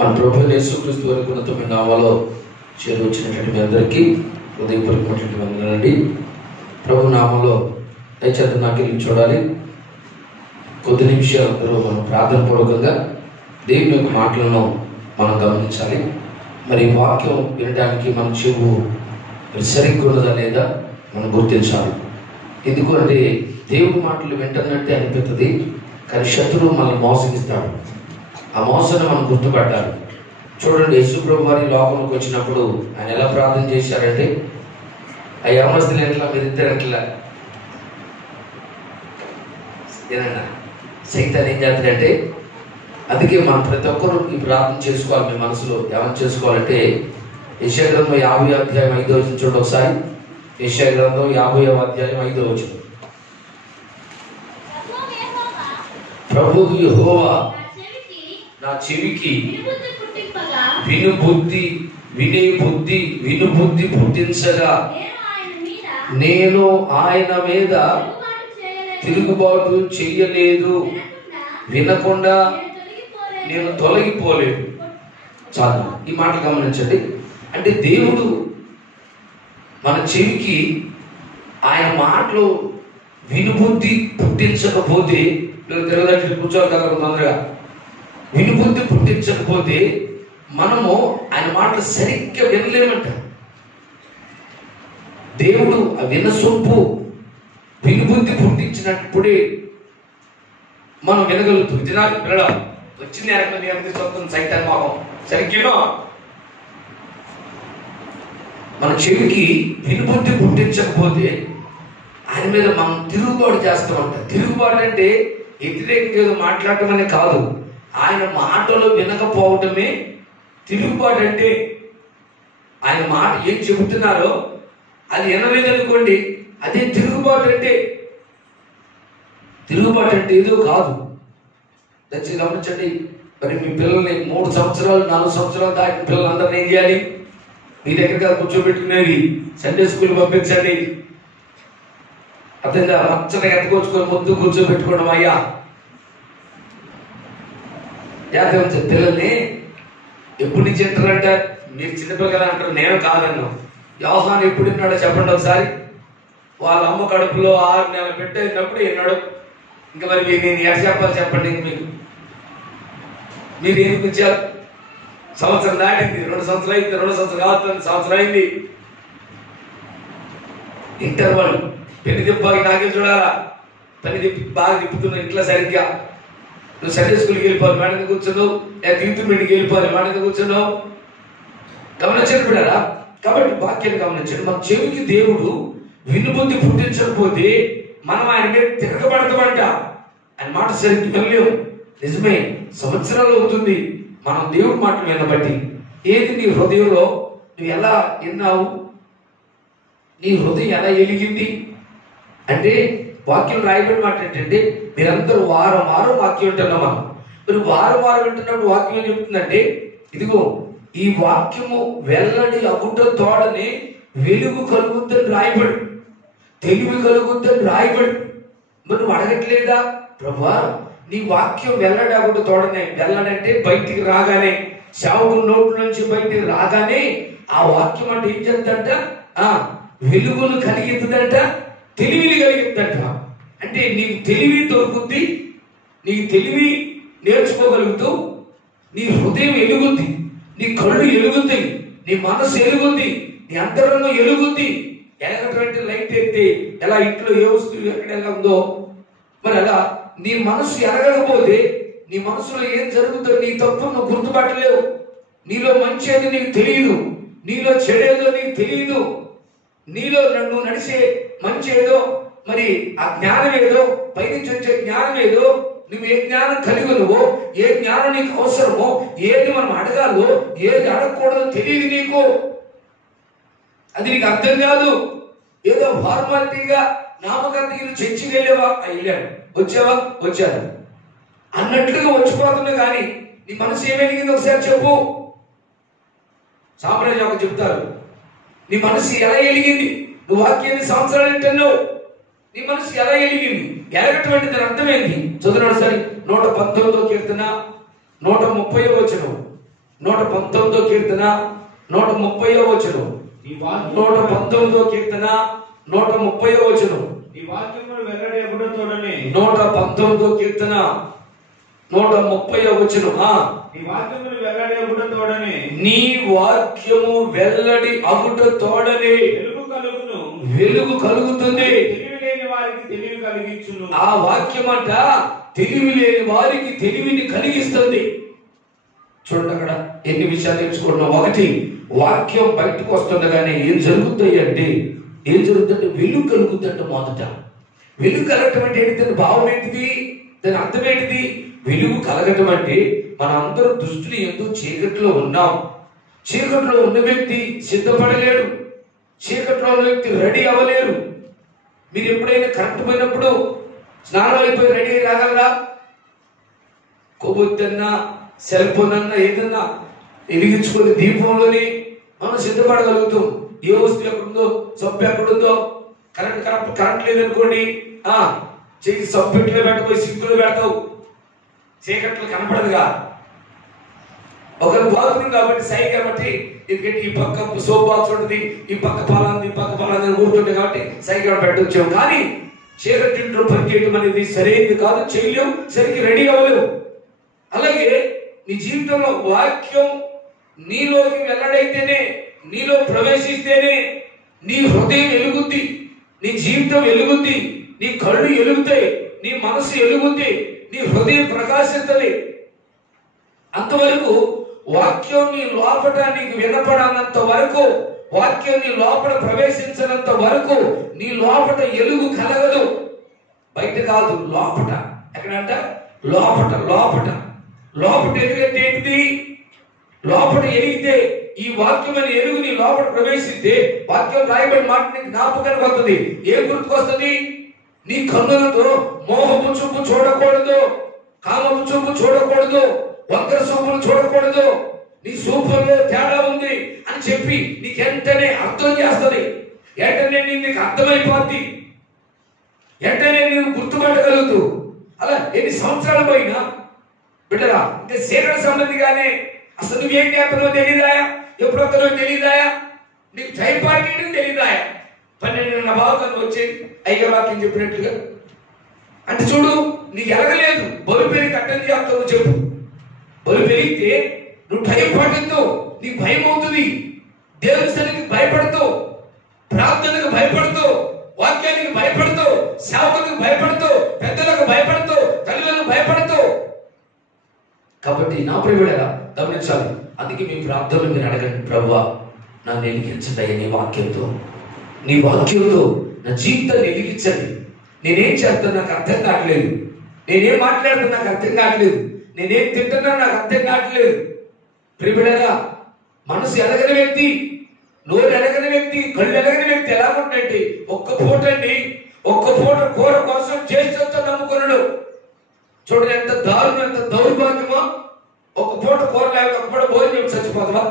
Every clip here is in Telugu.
మన ప్రభు యేసుక్రీస్తు వారి ఉన్నతమైన నామములో చేరి వచ్చినటువంటి మీ అందరికీ హృదయపూర్వకమైనటువంటి వందనాలండి. ప్రభు నామములో దయచేసి నాకు చూడాలి. కొద్ది నిమిషాలు అందరూ మనం ప్రార్థన పూర్వకంగా దేవుని యొక్క మాటలను మనం గమనించాలి. మరి వాక్యం వినడానికి మన చెవు సరిగ్గా ఉన్నదా లేదా మనం గుర్తించాలి. ఎందుకంటే దేవుడి మాటలు వింటున్నట్టే అనిపిస్తుంది, కానీ శత్రువు మనల్ని మోసగిస్తాడు. ఆ మోసాన్ని మనం గుర్తుపట్టాలి. చూడండి, యేసుప్రభు వారి లోకంలోకి వచ్చినప్పుడు ఆయన ఎలా ప్రార్థన చేశారంటే, ఆ యవనస్తులు ఎట్లా, మీరిద్దరు ఎట్లా ఏదన్నా సైతాన్ ఏం చేస్తాడంటే, అందుకే మనం ప్రతి ఒక్కరూ ఈ ప్రార్థన చేసుకోవాలి. మీ మనసులో ఏమని చేసుకోవాలంటే, యెషయా గ్రంథం 50వ అధ్యాయం 5వ వచనం చూడండి ఒకసారి. యెషయా గ్రంథం 50వ అధ్యాయం 5వ వచనం. ప్రభువు యెహోవా నా చెవికి వినుబుద్ధి పుట్టించగా నేను ఆయన మీద తిరుగుబాటు చెయ్యలేదు, వినకుండా నేను తొలగిపోలేదు. చాలు, ఈ మాట గమనించండి. అంటే దేవుడు మన చెవికి ఆయన మాటలు వినుబుద్ధి పుట్టించకపోతే, తిరగదట్టి కూర్చోవాలి కదా తొందరగా, వినుబుద్ధి పుట్టించకపోతే మనము ఆయన మాటలు సరిగ్గా వినలేమంట. దేవుడు ఆ వినసొంపు వినుబుద్ధి పుట్టించినప్పుడే మనం వినగలుగుతాం. దినాలు పిల్లడ వచ్చింది అరకని చదువుతుంది సైతాన్ మోహం సరిగ్గా మన చెవికి వినుబుద్ధి పుట్టించకపోతే ఆయన మీద మనం తిరుగుబాటు చేస్తామంట. తిరుగుబాటు అంటే వ్యతిరేకంగా ఏదో మాట్లాడటం అనే కాదు, ఆయన మాటలు వినకపోవటమే తిరుగుబాటు. అంటే ఆయన మాట ఏం చెబుతున్నారో అది వినలేదనుకోండి, అదే తిరుగుబాటు. అంటే తిరుగుబాటు అంటే ఏదో కాదు. దయచేసి గమనించండి. మరి మీ పిల్లల్ని 3 సంవత్సరాలు 4 సంవత్సరాలు దాటిన పిల్లలందరినీ ఏం చేయాలి? మీ దగ్గర కూర్చోబెట్టుకునేది సండే స్కూల్ పంపించండి. అర్థంగా మచ్చగా ఎత్తుకొచ్చుకొని ముందు కూర్చోబెట్టుకోవడం. అయ్యా జాగ్రత్త, పిల్లల్ని ఎప్పుడు నుంచి అంటారంట, మీరు చిన్నపిల్లలు అంటారు, నేను కాదన్ను. యోహాను ఎప్పుడు విన్నాడో చెప్పండి ఒకసారి. వాళ్ళ అమ్మ కడుపులో 6 నెలలు పెట్టేటప్పుడు విన్నాడు. ఇంకా మరి నేను ఎక్కడ చెప్పాలి చెప్పండి. మీకు మీరు ఏం కూర్చారు? సంవత్సరం దాటింది, 2 సంవత్సరాలు అయింది, 2 సంవత్సరాలు కావస్తుంది, సంవత్సరం అయింది. ఇంటర్ వాళ్ళు పెళ్లి తిప్పాకి నాకే చూడాలా, పని తిప్పి బాగా తిప్పుతున్నా ఇంట్లో సరిగ్గా. నువ్వు సండే స్కూల్కి వెళ్ళిపోవాలి, మేడం కూర్చున్నావు, లేదా తీర్థం పెళ్లికి వెళ్ళిపోవాలి, మేడం కూర్చున్నావు. గమనించండి బిడ్డారా. కాబట్టి వాక్యాన్ని గమనించండి. మన చెవికి దేవుడు వినుబుద్ధి పుట్టించకపోతే మనం ఆయన మీద తిరగబడతామంట. ఆయన మాట సరిగ్గా వినలేము. నిజమే, సంవత్సరాలు అవుతుంది మనం దేవుడి మాటలు వినబట్టి. ఏది నీ హృదయంలో నువ్వు ఎలా విన్నావు? నీ హృదయం ఎలా ఎలిగింది అంటే, వాక్యం రాయబడి మాట ఏంటంటే, మీరందరూ వారం వారం వాక్యం వింటున్నాం. మనం మీరు వారం వారం వింటున్నప్పుడు వాక్యం ఏం చెప్తుందంటే, ఇదిగో ఈ వాక్యము వెల్లడి అగుట తోడని వెలుగు కలుగుద్దని రాయబడి, తెలివి కలుగుద్దని రాయబడి. మరి నువ్వు అడగట్లేదా, ప్రభువా నీ వాక్యం వెల్లడి అగుట తోడనే? వెల్లడంటే బయటికి రాగానే, సేవకుని నోట్ల నుంచి బయటికి రాగానే ఆ వాక్యం అంటే ఏం చేద్దంట? వెలుగును కలిగిద్దంట, తెలివిని కలిగిద్దంట. అంటే నీకు తెలివి దొరుకుద్ది, నీకు తెలివి నేర్చుకోగలుగుతావు, నీ హృదయం ఎలుగుద్ది, నీ కళ్ళు ఎలుగుతాయి, నీ మనసు ఎలుగుద్ది, నీ అంతరంగం ఎలుగుద్ది. ఎలాగటువంటి లైట్ ఎత్తే ఎలా ఇంట్లో ఏ వస్తువు ఎక్కడ ఎలా ఉందో, మరి అలా నీ మనసు ఎరగకపోతే నీ మనసులో ఏం జరుగుతుందో నీ తప్పు నువ్వు గుర్తుపట్టలేవు. నీలో మంచి ఏదో నీకు తెలియదు, నీలో చెడేదో నీకు తెలియదు, నీలో నువ్వు నడిచే మంచి ఏదో, మరి ఆ జ్ఞానం ఏదో, పైనుంచి వచ్చే జ్ఞానం ఏదో, నువ్వు ఏ జ్ఞానం కలిగి నువ్వో, ఏ జ్ఞానం నీకు అవసరమో, ఏది మనం అడగాలో, ఏది అడగకూడదో తెలియదు నీకు. అది నీకు అర్థం కాదు. ఏదో ఫార్మాలిటీగా నామకార్థికి చర్చికి వెళ్ళావా, వెళ్ళాను, వచ్చావా, వచ్చాను అన్నట్లుగా వచ్చిపోతున్నా. కానీ నీ మనసు ఏమెలిగింది ఒకసారి చెప్పు. సామ్రాజ్యం ఒక చెప్తారు, నీ మనసు ఎలా ఎలిగింది? నువ్వు వాక్యాన్ని సంవత్సరాలు వింటున్నావు, నీ మనసు ఎలా ఎలిగింది? ఎలగటువంటి దాని అర్థమైంది. చదువునాడు సరే 119వ కీర్తన 130వ వచనం. 119వ కీర్తన 130వ వచనం. 119వ కీర్తన 130వ వచనం. నీ వాక్యములు వెల్లడి అగుటతోడనే. 119వ కీర్తన 130వ వచనం. నీ వాక్యములు వెల్లడి అగుటతోడనే. నీ వాక్యము వెల్లడి అగుట తోడనే వెలుగు కలుగును. వెలుగు కలుగుతుంది. తెలివి లేని వారికి తెలివి కలిగించును. ఆ వాక్యం అంట తెలివి లేని వారికి తెలివిని కలిగిస్తుంది. చూడండి అక్కడ ఎన్ని విషయాలు తెలుసుకుంటున్నాం. ఒకటి, వాక్యం బయటకు వస్తుండగానే ఏం జరుగుతాయి అంటే వెలుగు కలుగుతుందంట. మొదట వెలుగు కలగటం అంటే ఏంటి? భావం ఏంటిది? దాని అర్థం ఏంటిది? వెలుగు కలగటం అంటే మన అందరూ దృష్టిని ఎందుకు చీకట్లో ఉన్నాం. చీకట్లో ఉన్న వ్యక్తి సిద్ధపడలేడు. చీకట్లో ఉన్న వ్యక్తి రెడీ అవ్వలేరు. మీరు ఎప్పుడైనా కరెంట్ పోయినప్పుడు స్నానం అయిపోయి రెడీ అయి రాగలరా? కొవ్వొత్తన్నా సెల్ ఫోన్ అన్నా ఏదన్నా వెలిగించుకొని దీపంలోని మనం సిద్ధపడగలుగుతాం. ఏ వస్తువు ఎక్కడుందో, సబ్బు ఎక్కడుందో. కరెంట్ లేదనుకోండి, చేసి సబ్బు పెట్టిలో పెట్టబోయి సింకులో పెడతావు. చీకట్లు కనపడదుగా. ఒక బాత్రూమ్ కాబట్టి సై కాబట్టి ఎందుకంటే ఈ పక్క సోప్ బాక్స్ ఉంటుంది, ఈ పక్క పాలాంది, ఈ పక్క పాలాంది కూర్చుంటుంది కాబట్టి సైకిల్ పెట్టొచ్చాం. కానీ చీకటింట్లో పనిచేయడం అనేది సరైనది కాదు. చేయలేవు, సరికి రెడీ అవ్వలేవు. అలాగే నీ జీవితంలో వాక్యం నీలోకి వెల్లడైతేనే, నీలో ప్రవేశిస్తేనే నీ హృదయం వెలుగుద్ది, నీ జీవితం వెలుగుద్ది, నీ కళ్ళు వెలుగుతాయి, నీ మనసు వెలుగుద్ది, నీ హృదయం ప్రకాశిస్తుంది. అంతవరకు వాక్యం నీ లోపట నీకు వినపడనంత వరకు, వాక్యం నీ లోపల ప్రవేశించినంత వరకు నీ లోపట ఎలుగు కలగదు. బయట కాదు, లోపట. ఎక్కడంట? లోపట. లోపట లోపట ఎలుగంటే ఏంటిది? లోపట ఎలిగితే ఈ వాక్యమైన ఎలుగు నీ లోపల ప్రవేశిస్తే వాక్యం రాయబడి మాట నీకు జ్ఞాపకానికి వస్తుంది. ఏం గుర్తుకొస్తుంది? నీ కన్నులతో మోహపు చూపు చూడకూడదు, కామపు చూపు చూడకూడదు, వంకర చూపులు చూడకూడదు. నీ చూపుల్లో తేడా ఉంది అని చెప్పి నీకు వెంటనే అర్థం చేస్తుంది. వెంటనే నీకు అర్థమైపోద్ది. వెంటనే నేను గుర్తుపట్టగలుగుతూ. అలా ఎన్ని సంవత్సరాలు పోయినా బిడ్డరా, అంటే సేకరణ సంబంధిగానే అసలు నువ్వేం చేస్తున్నావో తెలియదాయా? ఎప్పుడు వస్తున్నావో తెలియదాయా? నీకు టైం పార్టీ తెలియదాయా? 12 భాగం వచ్చేది అయ్య వాక్యం చెప్పినట్లుగా. అంటే చూడు, నీకు ఎలగలేదు. బలు పెరిగి కట్టని చేస్తావు చెప్పు. బలు పెరిగితే నువ్వు టైం పాటిస్తావు, నీకు భయం అవుతుంది. దేవుని సన్నిధికి భయపడతావు, ప్రార్థనకు భయపడతావు, వాక్యానికి భయపడతావు, సేవకులకు భయపడతావు, పెద్దలకు భయపడతావు, తల్లులకు భయపడతావు. కాబట్టి నా ప్రియమైన గమనించాలి. అందుకే మీ ప్రార్థనలు మీరు అడగండి, ప్రభువా నన్ను వెలిగించండి నీ వాక్యంతో, నీ వాక్యంతో నా జీవితాన్ని వెలిగించండి. నేనేం చేస్తాను నాకు అర్థం కావట్లేదు, నేనేం మాట్లాడుతున్నా నాకు అర్థం కావట్లేదు, నేనేం తింటున్నా నాకు అర్థం కావట్లేదు. ప్రియమైన మనసు ఎదగని వ్యక్తి, నోరు ఎదగని వ్యక్తి, కళ్ళు ఎదగని వ్యక్తి ఎలాగుంటే ఒక్క పూట కూర కోసం చేస్తూ నమ్ముకున్నాడు. చూడండి ఎంత దారుణం, ఎంత దౌర్భాగ్యమో. ఒక పూట కూర లేక ఒక పూట భోజనం చచ్చిపోతామా?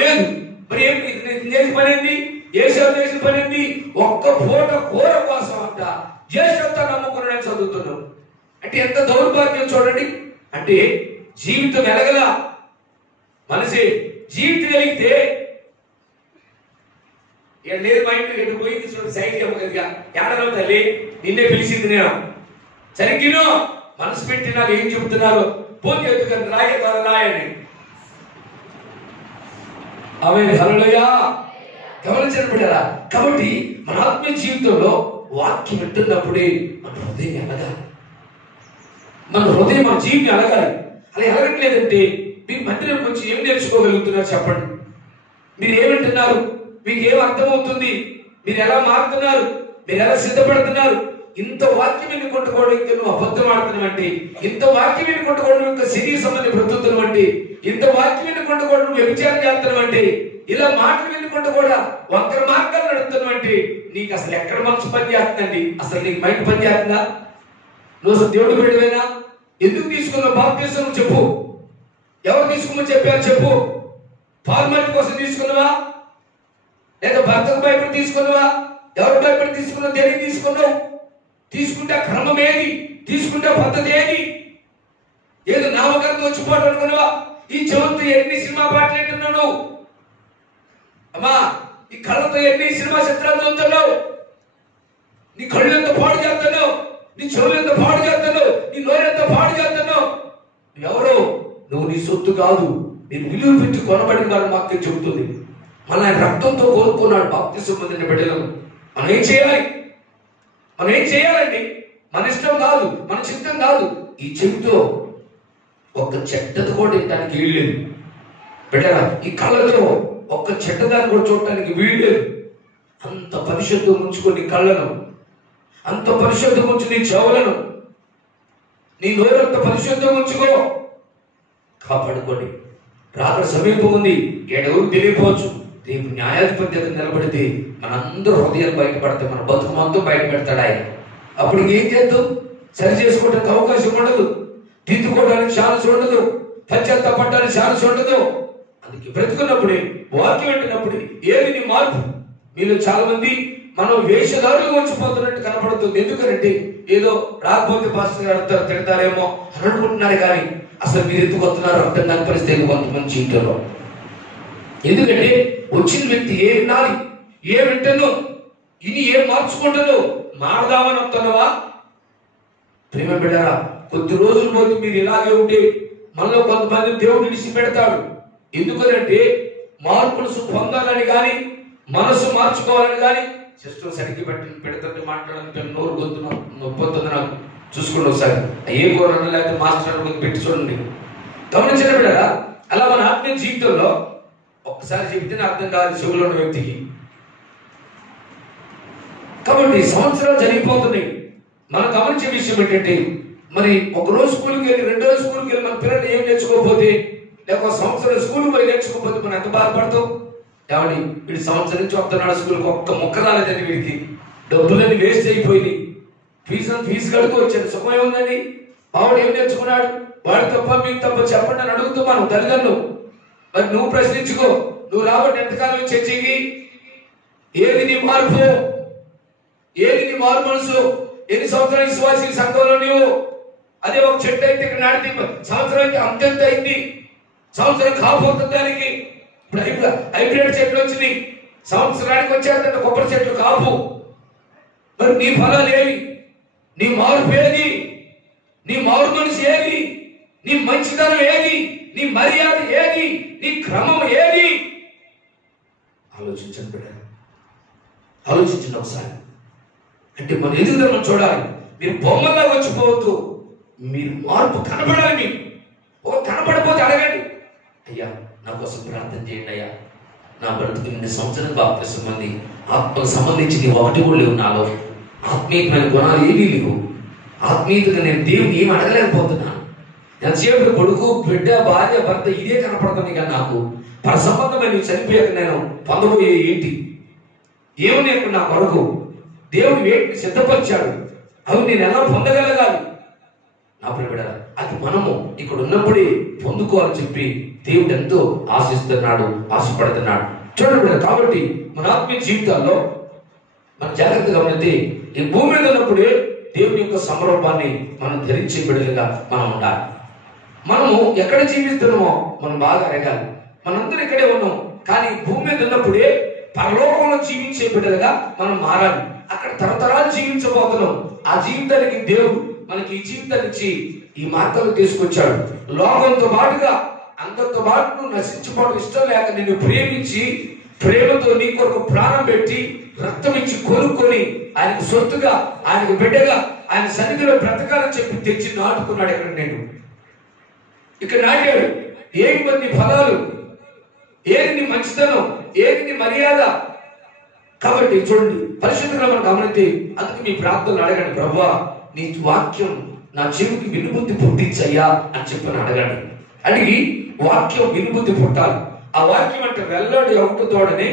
లేదు. మరి ఏంటి చేసిన పని ఏంది? ఏసావు చేసిన పని ఏంది? ఒక్క పూట కూర కోసం అంట జ్యేష్ఠంతో నమ్ముకున్నాడని చదువుతున్నాం. అంటే ఎంత దౌర్భాగ్యం చూడండి. అంటే జీవితం ఎలగల మనిషి జీవితం వెలిగితే లేదు మైండ్ ఎటు పోయింది చూడండి. సైడ్ చెప్పగలిగా ఏడలో తల్లి నిన్నే పిలిచింది నేను సరిగ్గిను మనసు పెట్టి నాకు ఏం చెబుతున్నారు? ఫోన్ చేతుకొని రాయని ఆమె హల్లెలూయా. గమనించండి బిడ్డలారా. కాబట్టి మన ఆత్మీయ జీవితంలో వాక్యం వింటున్నప్పుడే మన హృదయం ఎలగాలి, మన హృదయం మన జీవితం ఎలగాలి. అలా ఎలగట్లేదంటే మీరు మందిరం వచ్చి ఏం నేర్చుకోగలుగుతున్నారు చెప్పండి? మీరు ఏమంటున్నారు? మీకు ఏం అర్థమవుతుంది? మీరు ఎలా మారుతున్నారు? మీరు ఎలా సిద్ధపడుతున్నారు? ఇంత వాక్యం ఎన్ని కొట్టుకోవడం ఇంకా నువ్వు అబద్ధం ఆడుతున్నావంటే, ఇంత వాక్యం ఎన్ని కొట్టుకోవడం ఇంకా శరీర సంబంధం బ్రతుకుతున్నావంటే, ఇంత వాక్యం ఎన్ని కొట్టుకోవడం వ్యభిచారం చేస్తున్నావంటే, ఇలా మాటలు వినుకుంటూ కూడా వంకర మార్గాలు నడుపుతున్నావంటే నీకు అసలు ఎక్కడ మనసు పని చేస్తుందండి? అసలు నీకు మైండ్ పని చేస్తుందా? నువ్వు అసలు దేవుడు బిడ్డవేనా? ఎందుకు తీసుకున్నావు బాప్తిసం చెప్పు? ఎవరు తీసుకోమని చెప్పారు చెప్పు? ఫార్మాలిటీ కోసం తీసుకున్నావా? లేదా భర్తకు భయపడి తీసుకున్నావా? ఎవరు భయపడి తీసుకున్నావు? దేనికి తీసుకున్నావు? తీసుకుంటే క్రమం ఏది? తీసుకుంటే పద్ధతి ఏది? ఏదో నామకరణం వచ్చిపోవడం అనుకున్నావా? ఈ చెవులతో ఎన్ని సినిమా పాటలు వింటున్నావు? అమ్మా, ఈ కళ్ళతో ఎన్ని సినిమా చిత్రాలు చూస్తున్నావు? నీ కళ్ళు ఎంత పాడు చేస్తున్నావు, నీ చెవులు ఎంత పాడు చేస్తున్నావు, నీ నోరు ఎంత పాడు చేస్తున్నావు. ఎవరు? నువ్వు నీ సొత్తు కాదు, నేను విలువ పెట్టి కొనబడిన వాడు వాక్యం చెబుతుంది. మన ఆయన రక్తంతో కోరుకున్నాడు బాప్తిసం పొందిన బిడ్డలను. మనం ఏం చేయాలి? మనం ఏం చేయాలండి? మన ఇష్టం కాదు, మన చిత్తం కాదు. ఈ చెవితో ఒక్క చెడ్డది కూడా తినడానికి వీల్లేదు బిడ్డరా. ఈ కళ్ళతో ఒక్క చెడ్డదాన్ని కూడా చూడటానికి వీల్లేదు. అంత పరిశుద్ధం ఉంచుకొని కళ్ళను, అంత పరిశుద్ధం ఉంచు నీ చెవులను, నీ నోరంత పరిశుద్ధం ఉంచుకో, కాపాడుకోండి. రాత్రి సమీపం ఉంది, ఎవరు తెలియపోవచ్చు. రేపు న్యాయాధిపతి దగ్గర నిలబడితే మనందరూ హృదయాలు బయటపడతాయి, మన బతుకు మొత్తం బయట పెడతాడు ఆయన. అప్పుడు ఏం చేద్దాం? సరి చేసుకోవడానికి అవకాశం ఉండదు, దిద్దుకోవడానికి ఛాన్స్ ఉండదు, పశ్చాత్తాపడడానికి ఛాన్స్ ఉండదు. అందుకే బ్రతుకున్నప్పుడే, వాక్యం వింటున్నప్పుడే ఏది నీ మార్పు. మీలో చాలా మంది మనం వేషధారులు వచ్చిపోతున్నట్టు కనపడుతుంది. ఎందుకంటే ఏదో రాకపోతే పాస్టర్ గారు తిడతారేమో అని అనుకుంటున్నారు, కానీ అసలు మీరు ఎందుకు వస్తున్నారు అర్థం కాని పరిస్థితి కొంతమంది జీవితంలో. ఎందుకంటే వచ్చిన వ్యక్తి ఏ వినాలి, ఏ వింటనో, ఇని ఏం మార్చుకుంటానో మారదామని వస్తున్నావా? ప్రేమ బిడ్డరా, కొద్ది రోజుల పోతే మీరు ఇలాగే ఉంటే మనలో కొంతమంది దేవుడు విడిచి పెడతాడు. ఎందుకనంటే మార్పులు పొందాలని కానీ, మనసు మార్చుకోవాలని కానీ, సిస్టమ్ సరిగ్గా పెడుతుంటే మాట్లాడాలంటే నోరు గొంతు నొప్పొస్తుంది నాకు. చూసుకోండి ఒకసారి, ఏ కూరన్నా లేకపోతే మాస్టర్ పెట్టి చూడండి. గమనించిన బిడ్డరా, అలా మన ఆత్మీయ జీవితంలో ఒక్కసారి చెబితేనే అర్థం కాదు చెవులో ఉన్న వ్యక్తికి. కాబట్టి సంవత్సరాలు జరిగిపోతున్నాయి. మనం గమనించే విషయం ఏంటంటే, మరి ఒక రోజు స్కూల్కి వెళ్ళి, రెండో రోజు స్కూల్కి వెళ్ళి మన పిల్లలు ఏం నేర్చుకోకపోతే, లేక సంవత్సరం స్కూల్ పోయి నేర్చుకోకపోతే మనం ఎంత బాధపడతాం? ఏమండి, వీడి సంవత్సరం నుంచి వస్తున్నాడు స్కూల్కి, ఒక్క మొక్క రాలేదండి, వీడికి డబ్బులన్నీ వేస్ట్ అయిపోయింది, ఫీజు కడుతూ వచ్చాడు, సుఖం ఏముందండి? వాడు ఏం నేర్చుకున్నాడు? వాడు తప్ప మీకు తప్ప చెప్పండి అని అడుగుతాం మనం తల్లిదండ్రులు. మరి నువ్వు ప్రశ్నించుకో, నువ్వు రాబట్టి ఎంతకాలం చర్చికి? ఏది నీ మార్పు? ఏది నీ మారు మనసు? ఎన్ని సంవత్సరాలు విశ్వాసీ సంఘంలో నీవు? అదే ఒక చెట్టు అయితే ఇక్కడ నాటితే సంవత్సరానికి అంతెంత అయింది, సంవత్సరం కాపోతుంది దానికి. ఇప్పుడు హైబ్రిడ్ చెట్లు వచ్చినాయి, సంవత్సరానికి వచ్చేదంటే కొబ్బరి చెట్లు కాపు. మరి నీ ఫలాలు ఏవి? నీ మార్పు ఏది? నీ మారు మనసు ఏది? నీ మంచితనం ఏది? నీ మర్యాద ఏది? నీ క్రమం ఏది? ఆలోచించండి బిడ్డ, ఆలోచించండి ఒకసారి. అంటే మన ఎదుగుదలను చూడాలి. మీరు బొమ్మల్లా వచ్చిపోవద్దు, మీరు మార్పు కనపడాలి. మీకు కనపడపోతే అడగండి, అయ్యా నా కోసం ప్రార్థన చేయండి అయ్యా, నా బ్రతుకు 2 సంవత్సరాలు బాప్తిసం మంది ఆత్మకు సంబంధించి నీ ఒకటి కూడా లేవు, నాలో ఆత్మీయమైన గుణాలు ఏమీ లేవు, ఆత్మీయతగా నేను దేవుని ఏమి అడగలేకపోతున్నాను. ఎంతసేపు కొడుకు, బిడ్డ, భార్య, భర్త ఇదే కనపడుతుంది, కానీ నాకు పర సంబంధమైన చనిపోయాక నేను పొందబోయే ఏంటి? ఏమని అక్కడ నా కొరకు దేవుడు వేటిని సిద్ధపరిచాడు, అవి నేను ఎలా పొందగలగాలి? నా ప్రియుడ, అది మనము ఇక్కడ ఉన్నప్పుడే పొందుకోవాలని చెప్పి దేవుడు ఎంతో ఆశిస్తున్నాడు, ఆశపడుతున్నాడు. చూడండి, కాబట్టి మన ఆత్మీయ జీవితాల్లో మన జాగ్రత్తగా ఉన్నది, ఈ భూమి మీద ఉన్నప్పుడే దేవుని యొక్క సమరూపాన్ని మనం ధరించే బిడ్డలుగా మనం ఉండాలి. మనము ఎక్కడ జీవిస్తున్నామో మనం బాగా అడగాలి. మనందరూ ఇక్కడే ఉన్నాం, కానీ భూమి మీద ఉన్నప్పుడే పరలోకంలో జీవించే బిడ్డలుగా మనం మారాలి. అక్కడ తరతరాలు జీవించబోతున్నాం. ఆ జీవితానికి దేవుడు మనకి ఈ జీవితాన్ని ఇచ్చి ఈ మార్గాలు తీసుకొచ్చాడు. లోకంతో పాటుగా అందరితో పాటు నువ్వు నశించుకోవడం ఇష్టం లేక నిన్ను ప్రేమించి, ప్రేమతో నీ కొరకు ప్రాణం పెట్టి, రక్తం ఇచ్చి కొనుక్కొని ఆయనకు సొత్తుగా, ఆయనకు బిడ్డగా, ఆయన సన్నిధిలో బ్రతకాలని చెప్పి తెచ్చి నాటుకున్నాడు. ఇక్కడ నేను ఇక్కడ నాటాడు. ఏమి మంది ఫలాలు, ఏది నీ మంచితనం, ఏది నీ మర్యాద. కాబట్టి చూడండి, పరిశుద్ధంగా మనం గమనితే అందుకు మీ ప్రార్థనలు అడగండి, ప్రభువా నీ వాక్యం నా చెవికి వినుబుద్ధి పుట్టించయ్యా అని చెప్పని అడగండి. అడిగి వాక్యం వినుబుద్ధి పుట్టాలి. ఆ వాక్యం అంటే వెల్లడి ఒకటితోడనే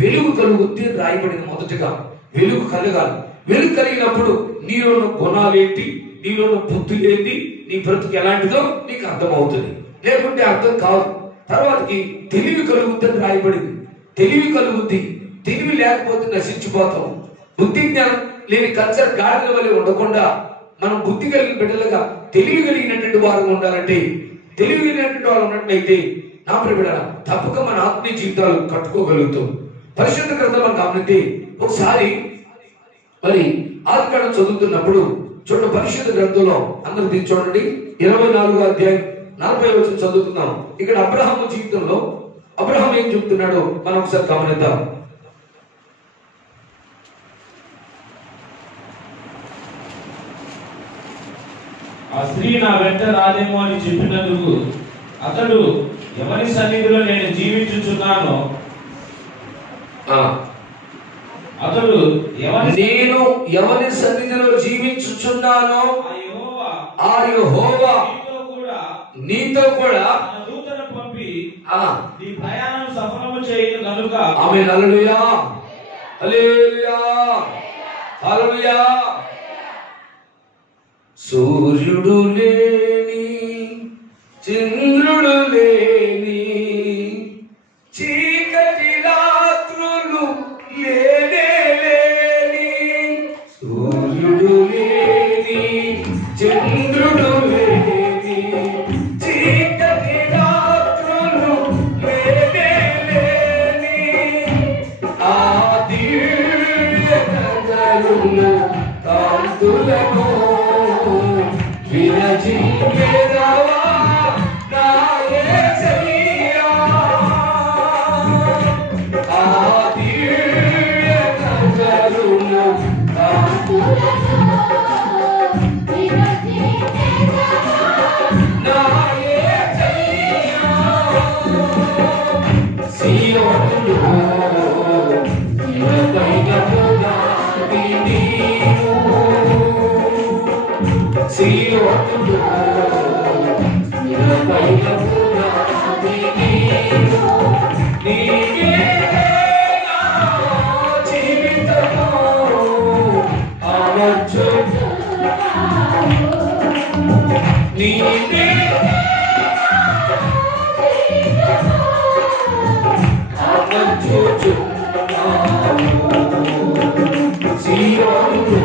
వెలుగు కలుగుద్ది రాయబడింది. మొదటిగా వెలుగు కలగాలి. వెలుగు కలిగినప్పుడు నీలోని గుణాలేంటి, నీలోని బుద్ధి ఏంటి, నీ బ్రతుకు ఎలాంటిదో నీకు అర్థమవుతుంది. లేకుంటే అర్థం కాదు. తర్వాతకి తెలివి కలుగుద్దని రాయబడింది. తెలివి కలుగుద్ది. తెలివి లేకపోతే నశించిపోతాం. బుద్ధి జ్ఞానం లేని కల్చర్ గాడిద వల్ల ఉండకుండా మనం బుద్ధి కలిగిన బిడ్డలుగా తెలివి కలిగినటువంటి వారు ఉండాలంటే తెలివినటువంటి వాళ్ళు ఉన్నట్లయితే నా ప్రియమైన తప్పక మన ఆత్మీయ జీవితాలు కట్టుకోగలుగుతాం. పరిశుద్ధ గ్రంథం మనం గమనితే ఒకసారి మరి ఆదికాండం చదువుతున్నప్పుడు చూడండి, పరిశుద్ధ గ్రంథంలో అందరూ దీన్ని చూడండి, 24వ అధ్యాయం 40వ వచనం చదువుతున్నాం. ఇక్కడ అబ్రహాము జీవితంలో అబ్రహాం ఏం చెప్తున్నాడో మనం ఒకసారి గమనిద్దాం. ఆ స్త్రీ నా వెంట రాదేమో అని చెప్పినందుకు అతడు ఎవరి సన్నిధిలో నేను జీవించుచున్నానో అతడు నేను ఎవరి సన్నిధిలో జీవించుచున్నానో ఆ యెహోవా నీతో కూడా దూతను పంపి నీ ప్రయాణం సఫలము చేయను కనుక ఆమేన్. హల్లెలూయా, హల్లెలూయా, హల్లెలూయా. సూర్యుడు లేని చంద్రుడు లేని చీకటి రాత్రులు లేనే లేని, సూర్యుడు లేని చంద్రుడు లేని చీకటి రాత్రులు లేనే లేని ఆ దివ్య నగరులు కాంతులను విరజించెదవా నా యేసయ్యా. ఆ దివ్య నగరులు నా యేసయ్యా. సీయోనులో స్థిరమైన పునాది నీవు, సీయోనులో స్థిరమైన పునాది నీవు. నీవే నా జీవితము ఆలోచన, నీవే సీయోనులో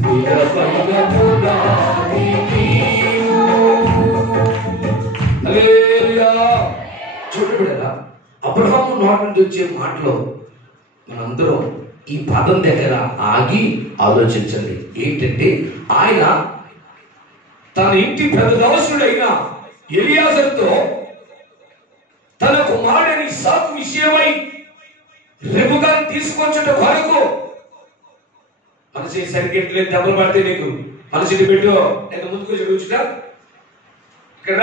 స్థిరమైన పునాది నీవు. హల్లెలూయా. చూడబడరా, అబ్రహాము నోటి నుండి వచ్చే మాటలో మనందరం ఈ పదం దగ్గర ఆగి ఆలోచించండి. ఏంటంటే ఆయన తన ఇంటి పెద్దదవసుడైన ఎలియాజరుతో తన కుమారుడిని ఇస్సాకు విషయమై రెబుగా తీసుకొచ్చుట కొరకు మనసు సరిగ్గా దెబ్బలు పడితే నీకు మనసుని పెట్టు, నేను ముందుకు చూచుట ఇక్కడ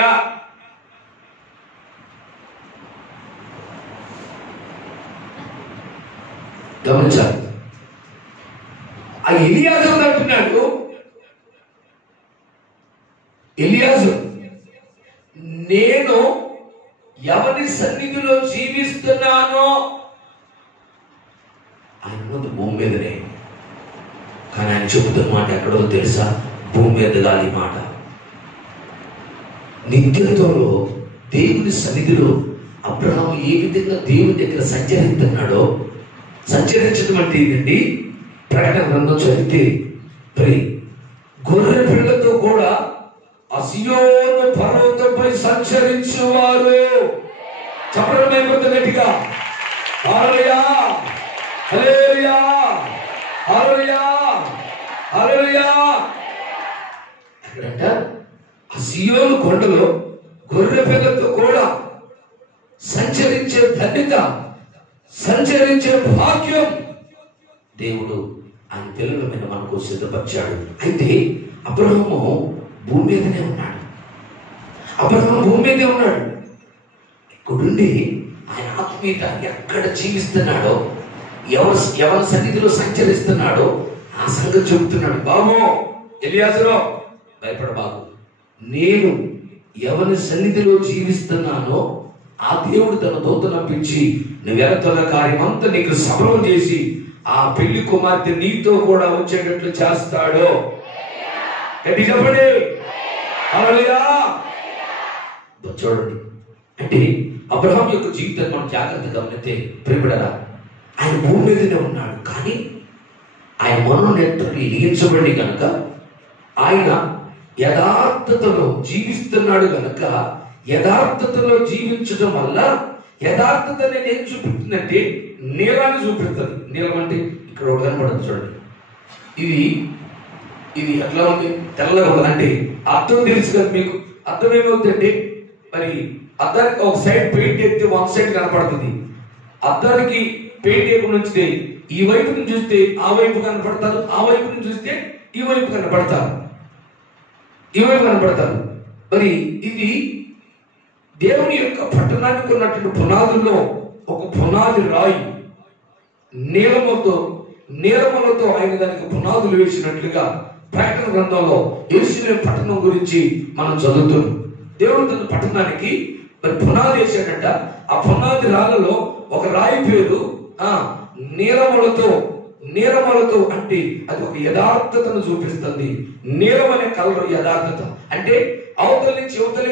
గమనించాలి. ఆ ఎలియాజు అంటున్నాడు, ఎలియాజు నేను ఎవరి సన్నిధిలో జీవిస్తున్నానో ఆయన ముందు భూమి మీదనే, కానీ ఆయన చెబుతున్న మాట ఎక్కడో తెలుసా? భూమి మీద కాదు ఈ మాట. నిత్యత్వంలో దేవుని సన్నిధిలో అబ్రహాము ఏ విధంగా దేవుని దగ్గర సంచరిస్తున్నాడో, సంచరించడం అంటే ఏంటండి? ప్రకటన గ్రంథం చదివితే మరి గొర్రె పిల్లతో కూడా ఆ సియోను పర్వతంపై సంచరించువారు చెప్పడం అయిపోతుంది గట్టిగా. హల్లెలూయా, హల్లెలూయా, హల్లెలూయా, హల్లెలూయా. అక్కడంట ఆ సియోను కొండలో గొర్రె పిల్లతో కూడా సంచరించే ధన్యత, సంచరించే భాగ్యం దేవుడు ఆయన పిల్లల మీద మనకు సిద్ధపరిచాడు. అయితే అబ్రహాము భూమి మీదనే ఉన్నాడు. అబ్రహాము భూమి మీదే ఉన్నాడు. ఇక్కడుండి ఆయన ఆత్మీయత ఎక్కడ జీవిస్తున్నాడో, ఎవరి సన్నిధిలో సంచరిస్తున్నాడో ఆ సంగతి చెబుతున్నాడు. బాబు ఎలియాజరు, భయపడబాకు, నేను ఎవరి సన్నిధిలో జీవిస్తున్నానో ఆ దేవుడు తన దూతను పంపించి నువ్వెళుతున్న కార్యం అంతా నీకు సఫలం చేసి ఆ పెళ్లి కుమార్తె నీతో కూడా వచ్చేటట్లు చేస్తాడు. గట్టి చెప్పండి, హల్లెలూయా. చూడండి, అంటే అబ్రహాం యొక్క జీవితాన్ని మనం జాగ్రత్తగా గమనిస్తే ప్రియపడరా, ఆయన భూమి మీదనే ఉన్నాడు, కానీ ఆయన మనోనేత్రులు వెలిగించబడి కనుక ఆయన యథార్థతలో జీవిస్తున్నాడు కనుక యథార్థతలో జీవించడం వల్ల యథార్థత అనేది ఏం చూపిస్తుందంటే నీలాన్ని చూపిస్తుంది. నీలం అంటే ఇక్కడ ఒకటి కనపడదు చూడండి. ఇది ఎట్లా ఉంది, తెల్లగా ఉండదండి. అర్థం తెలుసు కదా మీకు. అర్థం ఏమవుతుందంటే మరి అద్దానికి ఒక సైడ్ పెయింట్ వేస్తే ఒక సైడ్ కనపడుతుంది. అద్దానికి పెయింట్ వేయకుండా ఉంచితే ఈ వైపు నుంచి చూస్తే ఆ వైపు కనపడతారు, ఆ వైపు నుంచి చూస్తే ఈ వైపు కనపడతారు, ఈ వైపు కనపడతారు. మరి ఇది దేవుని యొక్క పట్టణానికి ఉన్నటువంటి పునాదుల్లో ఒక పునాది రాయి. నీలములతో ఆయన దానికి పునాదులు వేసినట్లుగా ప్రకటన గ్రంథంలో యెరూషలేము పట్టణం గురించి మనం చదువుతున్నాం. దేవుడు తన పట్టణానికి మరి పునాది వేసాడట. ఆ పునాది రాళ్ళలో ఒక రాయి పేరు నీలములతో అంటే అది ఒక యథార్థతను చూపిస్తుంది. నీలం అనే కలర్ యథార్థత అంటే అవతల నుంచి యువతల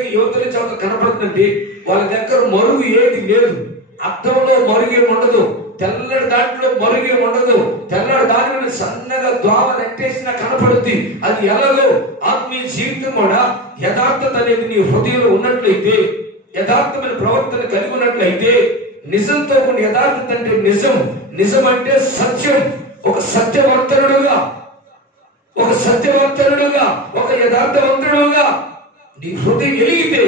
నుంచి అవతల కనపడుతుందంటే వాళ్ళ దగ్గర మరుగు ఏది లేదు. అర్థంలో మరుగే ఉండదు, తెల్లడి దాంట్లో మరుగే ఉండదు. తెల్లడి దాని మీద సన్నగా దోమ రెట్టేసినా కనపడుద్ది. అది ఎలాగో ఆత్మీయ జీవితం కూడా యథార్థత అనేది నీ హృదయంలో ఉన్నట్లయితే, యథార్థమైన ప్రవర్తన కలిగి ఉన్నట్లయితే, నిజంతో కొన్ని యథార్థత అంటే నిజం అంటే సత్యం. ఒక సత్యవర్తనుడుగా ఒక యథార్థవంతుడుగా నీ హృదయం వెలిగితే,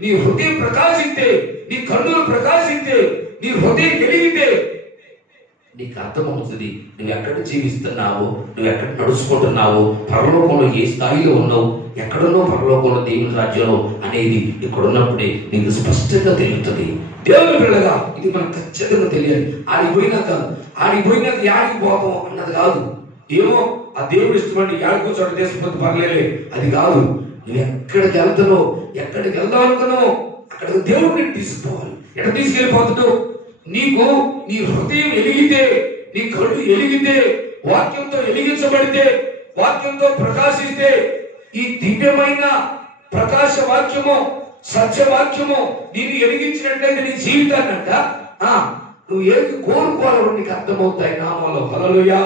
నీ హృదయం ప్రకాశిస్తే, నీ కన్నులు ప్రకాశిస్తే, నీ హృదయం వెలిగితే నీకు అర్థమవుతుంది నువ్వు ఎక్కడ జీవిస్తున్నావు, నువ్వు ఎక్కడ నడుచుకుంటున్నావు, పరలోకంలో ఏ స్థాయిలో ఉన్నావు, ఎక్కడున్నో పరలోకంలో దేవుని రాజ్యంలో అనేది ఇక్కడ ఉన్నప్పుడే నీకు స్పష్టంగా తెలుస్తుంది. దేవుని పిల్లగా ఇది మనకు ఖచ్చితంగా తెలియాలి. ఆడిపోయినాక యాడికి పోతాం అన్నది కాదు. ఏమో ఆ దేవుడు ఇష్టమండి యాడికో చోట తీసుకుపోతే పర్లేలే, అది కాదు. నువ్వు ఎక్కడికి వెళ్దాం అనుకున్నావు అక్కడికి దేవుడిని తీసుకుపోవాలి. ఎక్కడ తీసుకెళ్ళిపోతాడు? నీకు నీ హృదయం వెలిగితే, నీ కళ్ళు వెలిగితే, వాక్యంతో వెలిగించబడితే, వాక్యంతో ప్రకాశిస్తే, ఈ దివ్యమైన ప్రకాశ వాక్యము సత్యవాక్యము నీకు వెలిగించినట్లయితే నీ జీవితాన్ని అంట నువ్వు ఏది కోరుకోవాలో నీకు అర్థమవుతాయి. నామాలో హల్లెలూయా.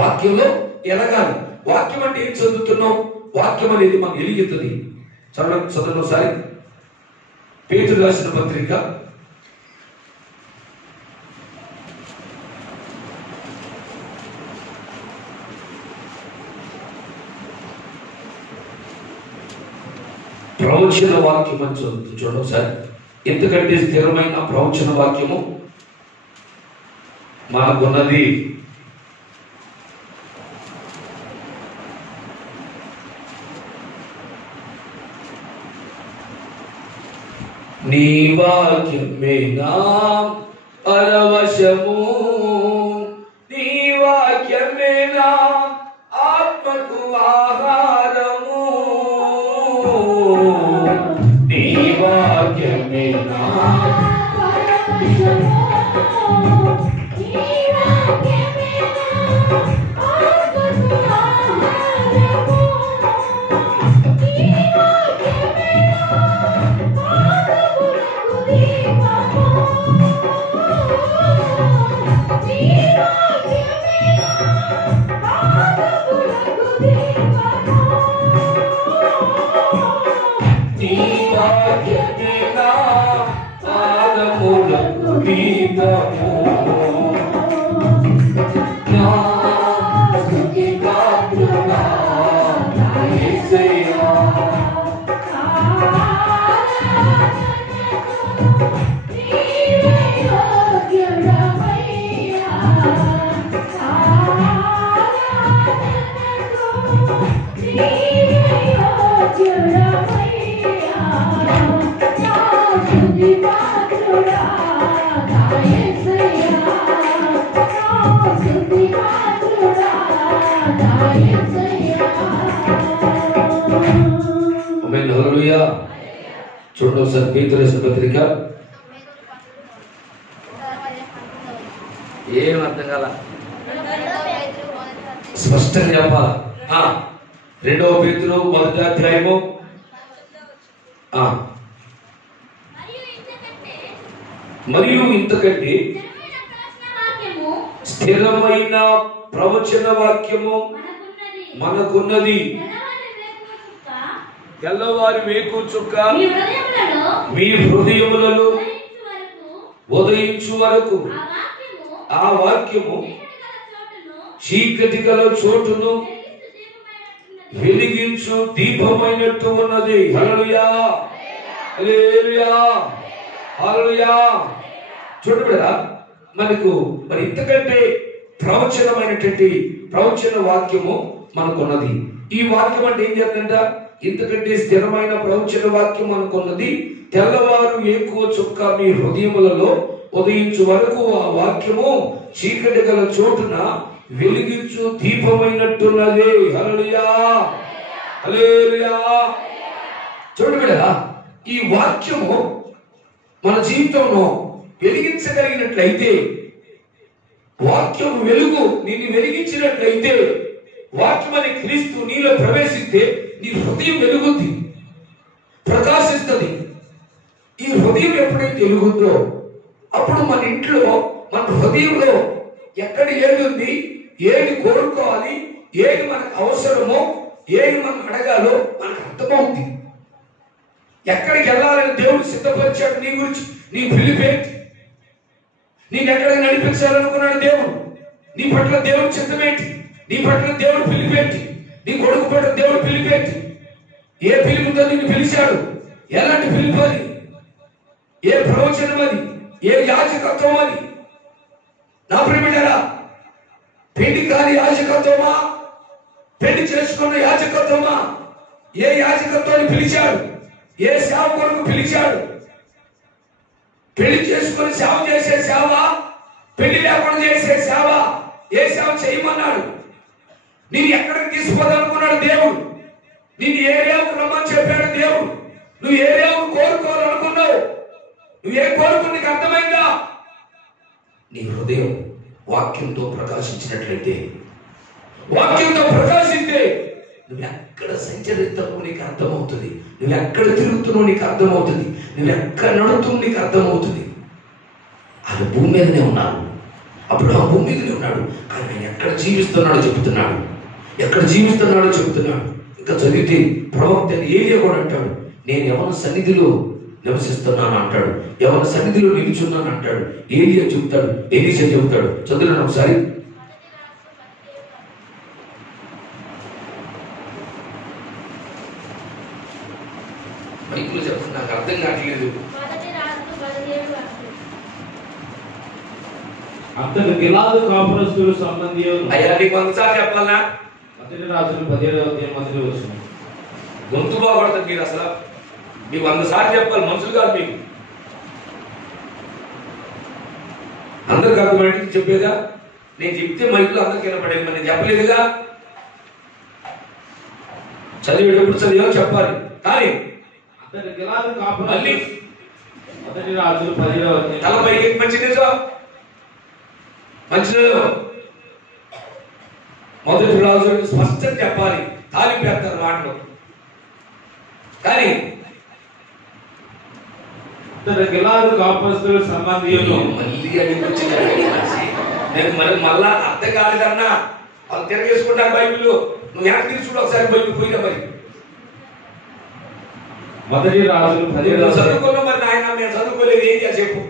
వాక్యంలో ఎలగాలి. వాక్యం అంటే ఏం చదువుతున్నావు? వాక్యం అనేది మనం వెలిగిస్తుంది. చదవండి ఒకసారి పేతురు రాసిన పత్రిక 1 ప్రవచన వాక్యం అని చదువుతుంది చూడండి ఒకసారి. ఎందుకంటే స్థిరమైన ప్రవచన వాక్యము మనకున్నది. నీ వాక్యమే నా పరవశము, నీ వాక్యమే నా ఆత్మకు ఆహారము, నీ వాక్యమే నా చూడండి ఒకసారి పేతురు రాసిన పత్రిక. ఏం అర్థం కాల, స్పష్టంగా చెప్పాలా? 2వ పేతురు 1వ అధ్యాయము మరియు ఇంతకంటే స్థిరమైన ప్రవచన వాక్యము మనకున్నది తెల్లవారి వేకు చుక్క మీ హృదయములలో ఉదయించు వరకు ఆ వాక్యము చీకటి గల చోటును వెలిగించు దీపమైనట్టు ఉన్నది. హల్లెలూయా, హల్లెలూయా, హల్లెలూయా. చూడండి మనకు మరి ఇంతకంటే ప్రవచనమైనటువంటి ప్రవచన వాక్యము మనకున్నది. ఈ వాక్యం అంటే ఏం చేస్తుందంట? ఇంతకంటే స్థిరమైన ప్రవచన వాక్యం మనకున్నది. తెల్లవారు ఎక్కువ చుక్క మీ హృదయములలో ఉదయించు వరకు ఆ వాక్యము చీకటి గల చోటున వెలిగించు దీపమైనట్టున్నది. హల్లెలూయా, హల్లెలూయా. చూడండి కదా, ఈ వాక్యము మన జీవితంలో వెలిగించగలిగినట్లయితే, వాక్యం వెలుగు నిన్ను వెలిగించినట్లయితే, వాక్యం అనే క్రీస్తు నీలో ప్రవేశిస్తే నీ హృదయం వెలుగుద్ది, ప్రకాశిస్తుంది. ఈ హృదయం ఎప్పుడైతే వెలుగుద్దో అప్పుడు మన ఇంట్లో, మన హృదయంలో ఎక్కడ ఏది ఉంది, ఏది కోరుకోవాలి, ఏది మనకు అవసరమో, ఏది మనం అడగాలో మనకు అర్థమవుతుంది. ఎక్కడికి వెళ్ళాలని దేవుడు సిద్ధపరిచాడు నీ గురించి, నీ పిలిపేంటి, నేను ఎక్కడికి నడిపించాలనుకున్నాడు దేవుడు, నీ పట్ల దేవుడు చిత్తమేంటి, నీ పట్ల దేవుడు పిలిపేంటి, నీ కొడుకు పట్ల దేవుడు పిలిపేంటి, ఏ పిలుపుతో నిన్ను పిలిచాడు, ఎలాంటి పిలుపు అది, ఏ ప్రవచనం అది, ఏ యాజకత్వం అది. నా ప్రియమిత్రులారా, పెళ్లి కాని యాజకత్వమా, పెళ్లి చేసుకున్న యాజకత్వమా, ఏ యాజకత్వాన్ని పిలిచాడు, ఏ సేవ కొరకు పిలిచాడు? పెళ్లి చేసుకుని సేవ చేసే సేవ, పెళ్లి లేకుండా చేసే సేవ, ఏ సేవ చేయమన్నాడు? నేను ఎక్కడికి తీసుకోవాలనుకున్నాడు దేవుడు? నేను ఏ రేవుకు రమ్మని చెప్పాడు దేవుడు? నువ్వు ఏ రేవుకు కోరుకోవాలనుకున్నావు? నువ్వు ఏ కోరుకుని నీకు అర్థమైందా? నీ హృదయం వాక్యంతో ప్రకాశించినట్లయితే, వాక్యంతో ప్రకాశిస్తే నువ్వు ఎక్కడ సంచరిస్తావో నీకు అర్థమవుతుంది, నువ్వు ఎక్కడ తిరుగుతున్నావు నీకు అర్థమవుతుంది, నువ్వు ఎక్కడ నడుతున్నావు నీకు అర్థమవుతుంది. ఆయన భూమి మీదనే ఉన్నాడు, అప్పుడు ఆ భూమి మీదనే ఉన్నాడు, కానీ ఆయన ఎక్కడ జీవిస్తున్నాడో చెబుతున్నాడు, ఎక్కడ జీవిస్తున్నాడో చెబుతున్నాడు. ఇంకా చదివితే ప్రవక్త ఏలియా కూడా అంటాడు, నేను ఎవరి సన్నిధిలో నివసిస్తున్నాను అంటాడు, ఎవరి సన్నిధిలో నిలుచున్నాను అంటాడు. ఏలియా చెబుతాడు, ఎలీషా చెబుతాడు. చదువులను ఒకసారి. మైకులు చెప్తున్నా, నాకు అర్థం కావట్లేదు. అంతకు గిలాదు కాపురస్తులు సంబంధించి అయ్యా నీకు 100 సార్లు చెప్పాలా? మొదటి రాజులు 17వ అధ్యాయం మొదటి వచనం. గొంతు బాగుపడుతుంది మీరు, అసలు మీకు 100 సార్లు చెప్పాలి, మనుషులు కాదు మీకు. అందరికి అర్థమయ్యేది చెప్పేదా? నేను చెప్తే మైకులు అందరికి వినపడేది, మరి నేను చెప్పలేదుగా. చదివేటప్పుడు చదివా చెప్పాలి. కానీ అంతకు గిలాదు కాపురస్తులు మళ్ళీ మొదటి రాజులు 17వ అధ్యాయం తలపై మంచి నిజం, మంచి మొదటి రాజు స్పష్టంగా చెప్పాలి, తాలిపేస్తారు మాటలు. కానీ గిలాదు కాపురస్తులు సంబంధించి మళ్ళీ అడిగి నేను మళ్ళా అర్థం కాలేదన్నా, వాళ్ళు తిరగేసుకుంటారు బైబిల్. నువ్వు వెనక్కి తిరిగి చూడు ఒకసారి, బైబిల్ పోయినా మరి. మొదటి రాజులు 17వ చదువుకున్నావు మరి నాయన, నేను చదువుకోలేదు, ఏం చేయాలి చెప్పు.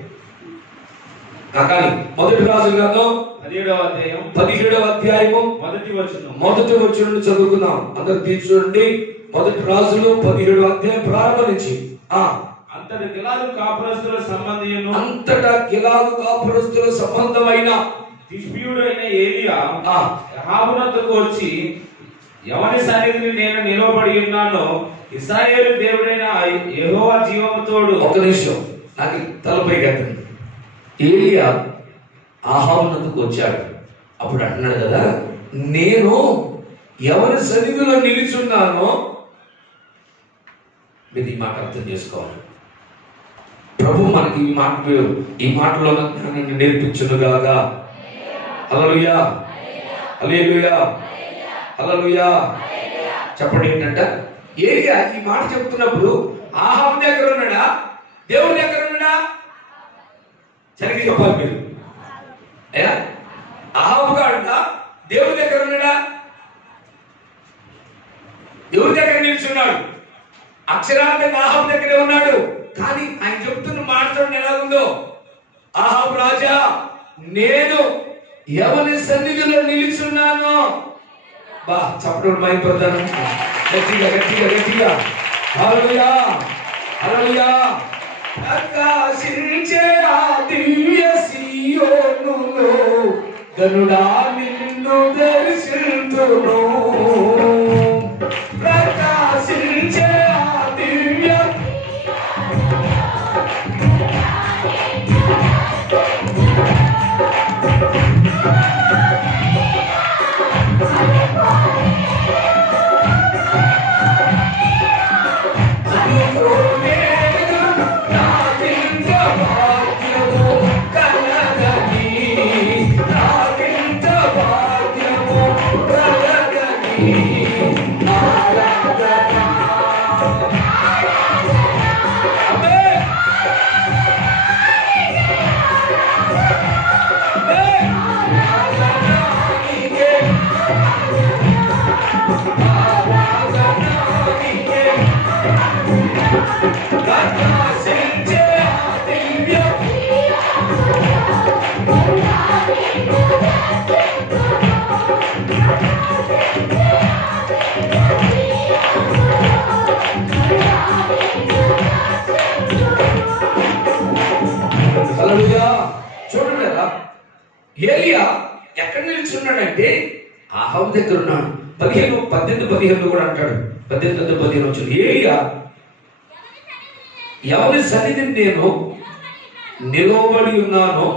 కానీ మొదటి రాజులు గ్రంథం 17వ అధ్యాయము మొదటి వచనం చదువుకుందాం. అందరు తీర్చుకోండి. మొదటి రాజులు 17వ అధ్యాయం ప్రారంభం నుంచి. అంతటా గిలాదు కాపురస్తుల సంబంధించి, అంతటా గిలాదు కాపురస్తుల సంబంధమైన తిష్బీయుడైన ఏలియా అహాబు వద్దకు వచ్చి, ఎవరి సన్నిధిని నేను నిలవబడి ఉన్నానో ఇశ్రాయేలు దేవుడైన యెహోవా జీవముతోడు. ఒక నిమిషం, నాకు తలపై కట్టండి. ఏలియా అహాబు వద్దకు వచ్చాడు. అప్పుడు అంటున్నాడు కదా, నేను ఎవరి సన్నిధిలో నిలుచున్నానో. మీరు ఈ మాట అర్థం చేసుకోవాలి. ప్రభు మనకి ఈ మాటలో జ్ఞానాన్ని నేర్పించునుగాక. హల్లెలూయా, హల్లెలూయా, హల్లెలూయా. చెప్పండి ఏంటంట, ఏలియా ఈ మాట చెప్తున్నప్పుడు అహాబు దగ్గర ఉన్నాడా, దేవుడి దగ్గర ఉన్నాడా? సరిగ్గా చెప్పాలి మీరు. అయ్యా అహాబు గాడుగా దేవుడి దగ్గర ఉన్నాడా? ఎవరి దగ్గర నిల్చున్నాడు? అక్షరార్థంగా ఆహాబు దగ్గరే ఉన్నాడు. కానీ ఆయన చెప్తున్న మాట్లాడడం ఎలా ఉందో, ఆహాబు రాజా, నేను ఎవరి సన్నిధిలో నిలుచున్నాను. బా చప్పుడు మైపోతాను. గట్టిగా గట్టిగా గట్టిగా హల్లెలూయా హల్లెలూయా. ప్రకాశించే ఆ దివ్య సీయోనులో గనుడా నిన్ను దర్శింతును. ప్రకాశించే ఆ దివ్య చూడండి కదా, ఏలియా ఎక్కడ నిల్చున్నాడంటే ఆహాబు దగ్గర ఉన్నాడు. 18-15 కూడా అంటాడు. 18-15 వచ్చాడు. ఏలియా ఎవరి సన్నిధిని నేను నిలవబడి ఉన్నానో,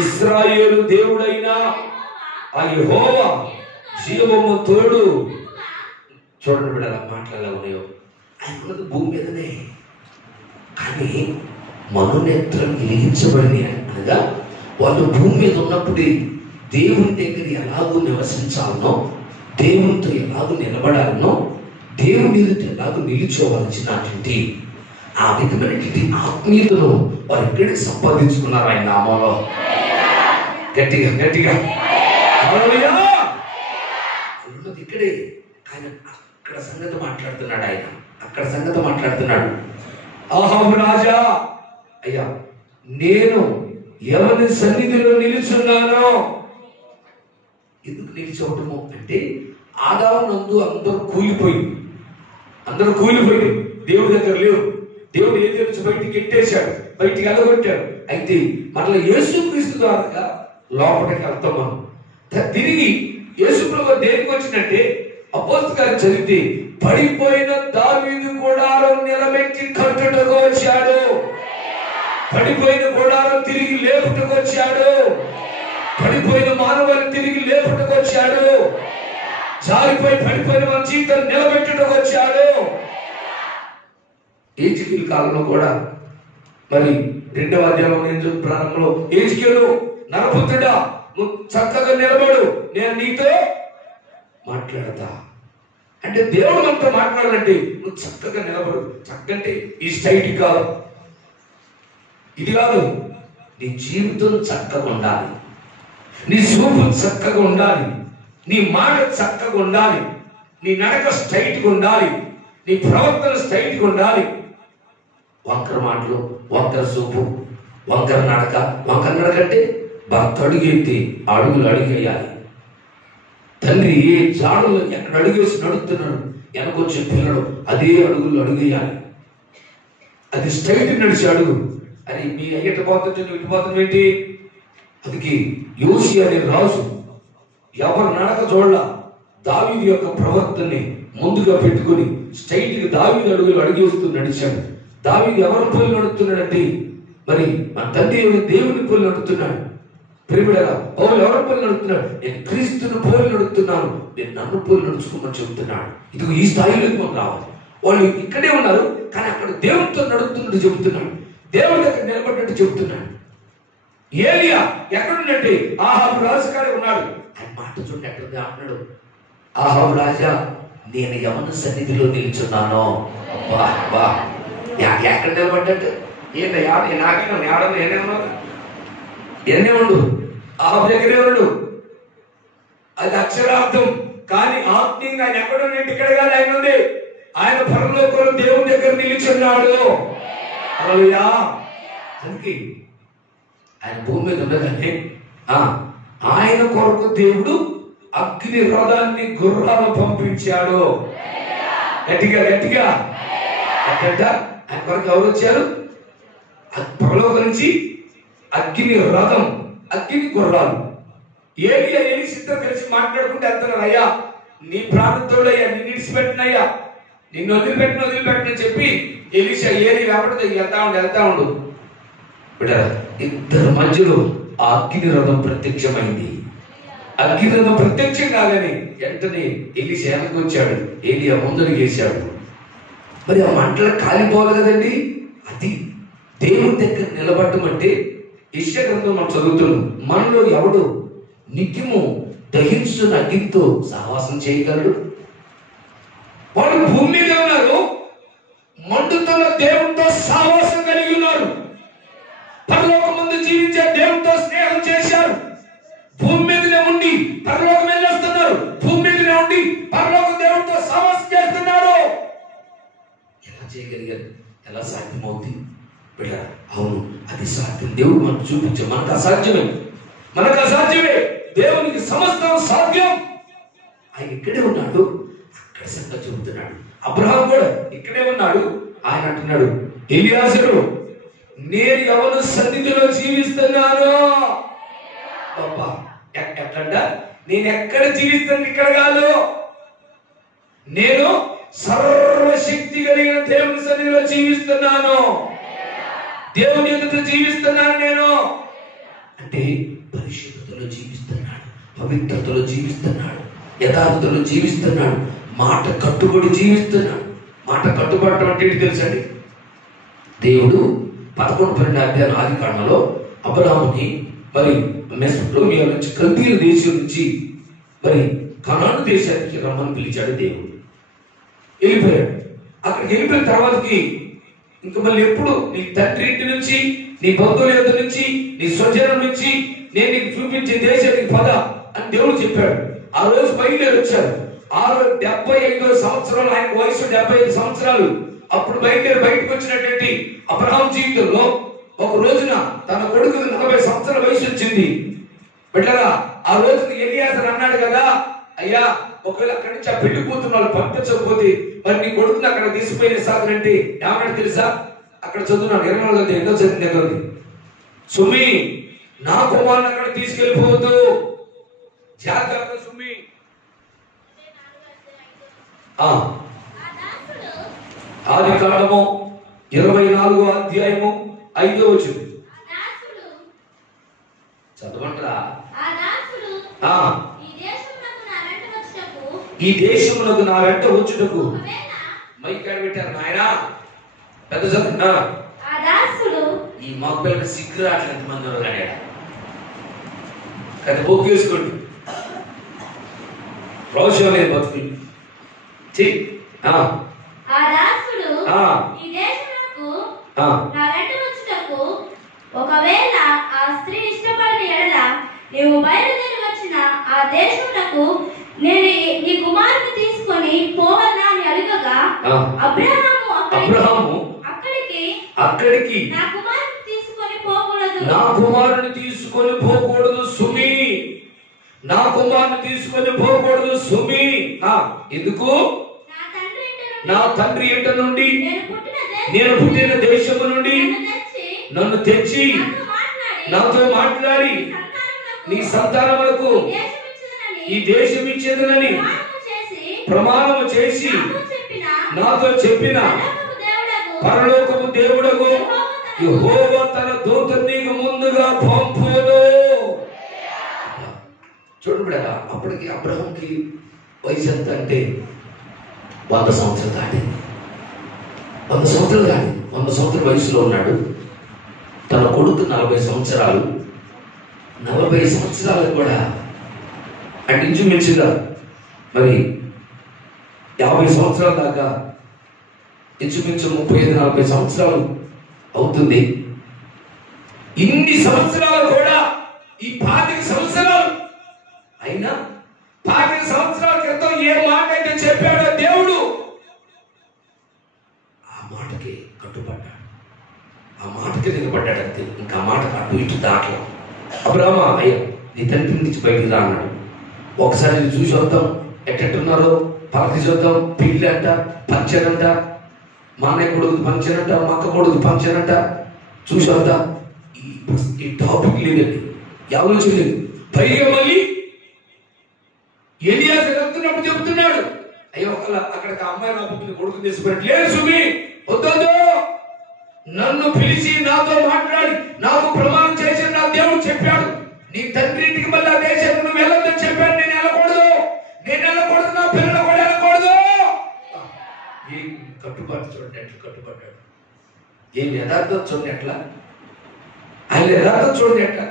ఇశ్రాయేలు దేవుడైన ఆ యెహోవా జీవము తోడు. చూడండి బిడ్డల మాటలు ఎలా ఉన్నాయో. ఆయన ఉన్నది భూమి మీదనే, కానీ మనోనేత్రం వెలిగించబడింది. అనగా వాళ్ళు భూమి మీద ఉన్నప్పుడు దేవుని దగ్గర ఎలాగూ నివసించాలనో, దేవునితో ఎలాగూ నిలబడాలనో, దేవుని ఎదుట ఎలాగూ నిలిచోవలసినటువంటి ఆ విధమైనటువంటి ఆత్మీయతను వారు ఎక్కడికి సంపాదించుకున్నారు ఆయన నామంలో. గట్టిగా గట్టిగా ఉన్నది ఇక్కడే, కానీ అక్కడ సంగతి మాట్లాడుతున్నాడు. ఆయన అక్కడ సంగతి మాట్లాడుతున్నాడు. ఆహాబు రాజా, అయ్యా నేను ఎవరి సన్నిధిలో నిలుచున్నానో. ఎందుకు నిలిచోవటము అంటే ఆదామునందు అందరూ కూలిపోయి దేవుడి దగ్గర లేవు. దేవుడు ఏది నుంచి బయటికి ఎట్టేశాడు, బయటికి ఎలగొట్టాడు. అయితే మరలా యేసుక్రీస్తు ద్వారా లోపలికి వెళ్తాం మనం. తిరిగి యేసుప్రభు దేనికి వచ్చినట్టే అపోస్తలులు చదివితే పడిపోయిన దావీదు గుడారం నిలబెట్టి కట్టుటకు వచ్చాడు. పడిపోయిన గుడారం తిరిగి లేపుటకు వచ్చాడు. పడిపోయిన మానవాన్ని తిరిగి లేపుటకు వచ్చాడు. జారిపోయి పడిపోయిన మన జీవితాన్ని నిలబెట్టుటకు వచ్చాడు. ఏజికేలు కాలంలో కూడా మరి 2వ అధ్యాయం ప్రారంభంలో ఏజికేలు, నరపుత్రుడా, నువ్వు చక్కగా నిలబడు, నేను నీతో మాట్లాడతా అంటే దేవుడు మనతో మాట్లాడాలంటే నువ్వు చక్కగా నిలబడు. చక్కంటే ఈ స్టైట్ కాదు, ఇది కాదు. నీ జీవితం చక్కగా ఉండాలి, నీ చూపు చక్కగా ఉండాలి, నీ మాట చక్కగా ఉండాలి, నీ నడక స్ట్రైట్గా ఉండాలి, నీ ప్రవర్తన స్ట్రైట్గా ఉండాలి. వంకర మాటలు, వంకర చూపు, వంకర నడక అంటే భర్త అడుగెత్తి అడుగులు అడిగేయాలి. తండ్రి ఏ జాడులో ఎక్కడ అడుగేసి నడుస్తున్నాడు, వెనకొచ్చే పిల్లడు అదే అడుగులు అడుగేయాలి. అది స్ట్రైట్ నడిచే అడుగు. అది మీ ఎట పోతుంటే నువ్వు ఇటు పోతుంది ఏంటి? అందుకే యోషియా అనే రాజు ఎవరు నడక చూడాల, దావీదు యొక్క ప్రవర్తనని ముందుగా పెట్టుకుని స్ట్రైట్ గా దావీదు అడుగులు అడిగేస్తూ నడిచాడు. దావీదు ఎవరి పోలి నడుస్తున్నాడంటే మరి మన తండ్రి దేవుని పోలి నడుస్తున్నాడు. ప్రేమిడగా పౌలు ఎవరి పోలి నడుస్తున్నాడు? నేను క్రీస్తుని పోలి నడుస్తున్నాను, నేను నన్ను పోలి నడుచుకోమని చెబుతున్నాడు. ఇది ఈ స్థాయిలోకి మనం రావాలి. వాళ్ళు ఇక్కడే ఉన్నారు, కానీ అక్కడ దేవునితో నడుస్తున్నట్టు చెబుతున్నాడు, దేవుడి దగ్గర నిలబడినట్టు చెబుతున్నాడు. ఏలియా ఎక్కడున్నట్టే ఆహాబు రాజు కాడే ఉన్నాడు. ఆయన మాట చూడండి ఎక్కడ అంటున్నాడు, ఆహాబు రాజా, నేను యెహోవా సన్నిధిలో నిల్చున్నాను. ఎక్కడ నిలబడ్డట్టు ఎన్నే ఉండు, ఆహాబు దగ్గరే ఉండు. అది అక్షరార్థం కానీ ఆత్మీయంగా ఆయన ఎక్కడ ఉన్నాడు? ఇక్కడ కాదు, ఆయన ఉంది. ఆయన పరలోకంలో దేవుని దగ్గర నిలిచున్నాడు. హల్లెలూయా. అందుకే ఆయన భూమి మీద ఉండగానే ఆయన కొరకు దేవుడు అగ్ని రథాన్ని గుర్రాలు పంపించాడు. గట్టిగా గట్టిగా అంటే ఆయన కొరకు ఎవరు వచ్చారు? పరలోకం నుంచి అగ్ని రథం, అగ్ని గుర్రాలు. ఎలీషాతో కలిసి మాట్లాడుకుంటే వెళ్తున్నారు. అయ్యా నీ ప్రాంతంలోయ్యా, నిన్ను విడిచిపెట్టినయ్యా, నిన్ను వదిలిపెట్టిన చెప్పి ఎలీషా ఏలి వెంబడితే వెళ్తా ఉండు. ఇద్దరు మధ్యలో ఆ అగ్ని రథం ప్రత్యక్షమైంది. అగ్ని రథం ప్రత్యక్షం కాదని వెంటనే ఎలీషా వెనక్కి వచ్చాడు, ఏలియా ముందరికి వేశాడు. మరి ఆ మంటలు కాలిపోవాలి కదండి. అది దేవుని దగ్గర నిలబడటమంటే యెషయా గ్రంథం మనం చదువుతున్నాం. మనలో ఎవడు నిత్యము దహించుతున్న అగ్నితో సహవాసం చేయగలడు? వాడు భూమి మీద ఉన్నారు, మండుతున్న దేవునితో సహవాసం కలిగి ఉన్నారు. పరలోకం ముందు జీవించే దేవునితో స్నేహం చేశారు. భూమి మీదనే ఉండి పరలోకం వెళ్ళొస్తున్నారు. భూమి మీదనే ఉండి పరలోకం దేవునితో సహవాసం చేస్తున్నారు. ఎలా చేయగలిగారు? ఎలా సాధ్యమవుతుంది? బిడ్డలారా, అవును, అది సాధ్యం. దేవుడు మనకు చూపించే, మనకు అసాధ్యమే. దేవునికి సమస్తం సాధ్యం. ఆయన ఇక్కడే ఉన్నాడు, అక్కడ సంగతి చెబుతున్నాడు. అబ్రహాం కూడా ఇక్కడే ఉన్నాడు. ఆయన అంటున్నాడు, ఎలియాజరు నేను ఎవరు సన్నిధిలో జీవిస్తున్నాను. ఎట్లంట? నేను ఎక్కడ జీవిస్తాను? ఇక్కడ కాదు, నేను సర్వశక్తి కలిగిన దేవుని సన్నిధిలో జీవిస్తున్నాను. దేవుని ఎదుట జీవిస్తున్నాను. నేను అంటే పరిశుద్ధతలో జీవిస్తున్నాడు, పవిత్రతలో జీవిస్తున్నాడు, యథార్థతలో జీవిస్తున్నాడు, మాట కట్టుబడి జీవిస్తున్నాడు. మాట కట్టుబడటం అంటే ఏంటి తెలుసండి? దేవుడు 11-12 ఆది కాండలో అబ్రాహాముని మరి మెసొపొతామియా నుంచి, కల్దీయుల దేశం నుంచి మరి కనాను దేశానికి రమ్మని పిలిచాడు దేవుడు. వెళ్ళిపోయాడు. అక్కడికి వెళ్ళిపోయిన తర్వాతకి ఇంక మళ్ళీ ఎప్పుడు నీ తండ్రి ఇంటి నుంచి, నీ బంధువుల యొద్ద నుంచి, నీ స్వజనం నుంచి నేను నీకు చూపించే దేశానికి పద అని దేవుడు చెప్పాడు. ఆ రోజు బయలుదేరి వచ్చారు. 75వ సంవత్సరాలు, ఆయన వయసు 75 సంవత్సరాలు. అప్పుడు బయటకు వచ్చినటువంటి అబ్రహాం జీవితంలో ఒక రోజున తన కొడుకు 40 సంవత్సరాల వయసు వచ్చింది. బిడ్డరా, ఆ రోజున ఎలియాజరు అన్నాడు కదా, అయ్యా ఒకవేళ అక్కడి నుంచి ఆ పెళ్లి కూతురు వాళ్ళు పంపించకపోతే మరి నీ కొడుకుని అక్కడ తీసుకుపోయిన సాగునంటే ఏమన్నాడు తెలుసా? అక్కడ చదువున్నాను 24 ఎంతో చదివిన దగ్గర ఉంది. సుమి, నా కుమారుని అక్కడ తీసుకెళ్ళిపోవద్దు, జాగ్రత్త సుమి. ఆది కాండము 24వ అధ్యాయము 5వ వచనం చదవండిరా. ఈ దేశమునకు నా వెంట వచ్చుటకు మైకాడ పెట్టారు నాయన. పెద్ద చదువు. ఈ మగపిల్లకి సిగ్గు రావట్లేదు ఎంతమంది ఉన్నారు కానీ పెద్ద బొక్కు వేసుకోండి. రోషం లేదు బతుకులు. ఒకవేళ ఆ స్త్రీ ఇష్టపడిన ఎడల నీవు బయలుదేరి వచ్చిన ఆ దేశమునకు నేను నీ కుమారుని తీసుకొని పోవన్నా అని అడగగా అబ్రహాము అక్కడికి నా కుమారుని తీసుకొని పోకూడదు సుమి, నా కుమారుని తీసుకొని పోకూడదు సుమి. ఎందుకు? నా తండ్రి ఇంట నుండి, నేను పుట్టిన దేశము నుండి నన్ను తెచ్చి నాతో మాట్లాడి నీ సంతానములకు ఈ దేశం ఇచ్చేదనని ప్రమాణము చేసి నాతో చెప్పిన పరలోకపు దేవుడకు యెహోవా తన దూతను నీకు ముందుగా పంపును. చూడండి, అప్పటికి అబ్రహాంకి వయసు ఎంత అంటే 100 సంవత్సరాలు దాటింది. 100 సంవత్సరాలు దాటింది. 100 సంవత్సరాల వయసులో ఉన్నాడు. తన కొడుకు 40 సంవత్సరాలు. 40 సంవత్సరాలకు కూడా అంటే ఇంచుమించుగా మరి 50 సంవత్సరాల దాకా, ఇంచుమించు 35-40 సంవత్సరాలు అవుతుంది. ఇన్ని సంవత్సరాలు కూడా ఈ 25 సంవత్సరాలు అయినా 25 సంవత్సరాల క్రితం కింద పడ్డాడు అంతే. ఇంకా మాట అటు ఇటు దాటలా. అబ్రామా, అయ్యా నీ తండ్రి నుంచి బయటికి రా అన్నాడు. ఒకసారి నేను చూసి వద్దాం ఎట్టెట్టున్నారో, పలకి చూద్దాం. పెళ్ళి అంట, పంచర్ అంట, మా అన్నయ్య కొడుకు పంచర్ అంట, మా అక్క కొడుకు పంచర్ అంట, చూసి వద్దాం. ఈ టాపిక్ లేదండి, ఆలోచన లేదు. పైగా మళ్ళీ ఎలియా జరుగుతున్నప్పుడు చెబుతున్నాడు, అయ్యో ఒకవేళ అక్కడికి అమ్మాయి నా పుట్టిన కొడుకు తీసుకున్నట్టు లేదు సుమి, వద్దు, నన్ను పిలిచి నాతో మాట్లాడి నాకు ప్రమాణం చేసిన నా దేవుడు చెప్పాడు, నీ తండ్రి ఇంటికి మళ్ళీ ఆ దేశం నువ్వు వెళ్ళొద్దని చెప్పాడు. నేను వెళ్ళకూడదు, నా పిల్లలు కూడా వెళ్ళకూడదు. ఏం కట్టుబాటు చూడండి ఎట్లా కట్టుబడ్డాడు, ఏం యథార్థత చూడండి ఎట్లా, ఆయన యథార్థత చూడండి ఎట్లా,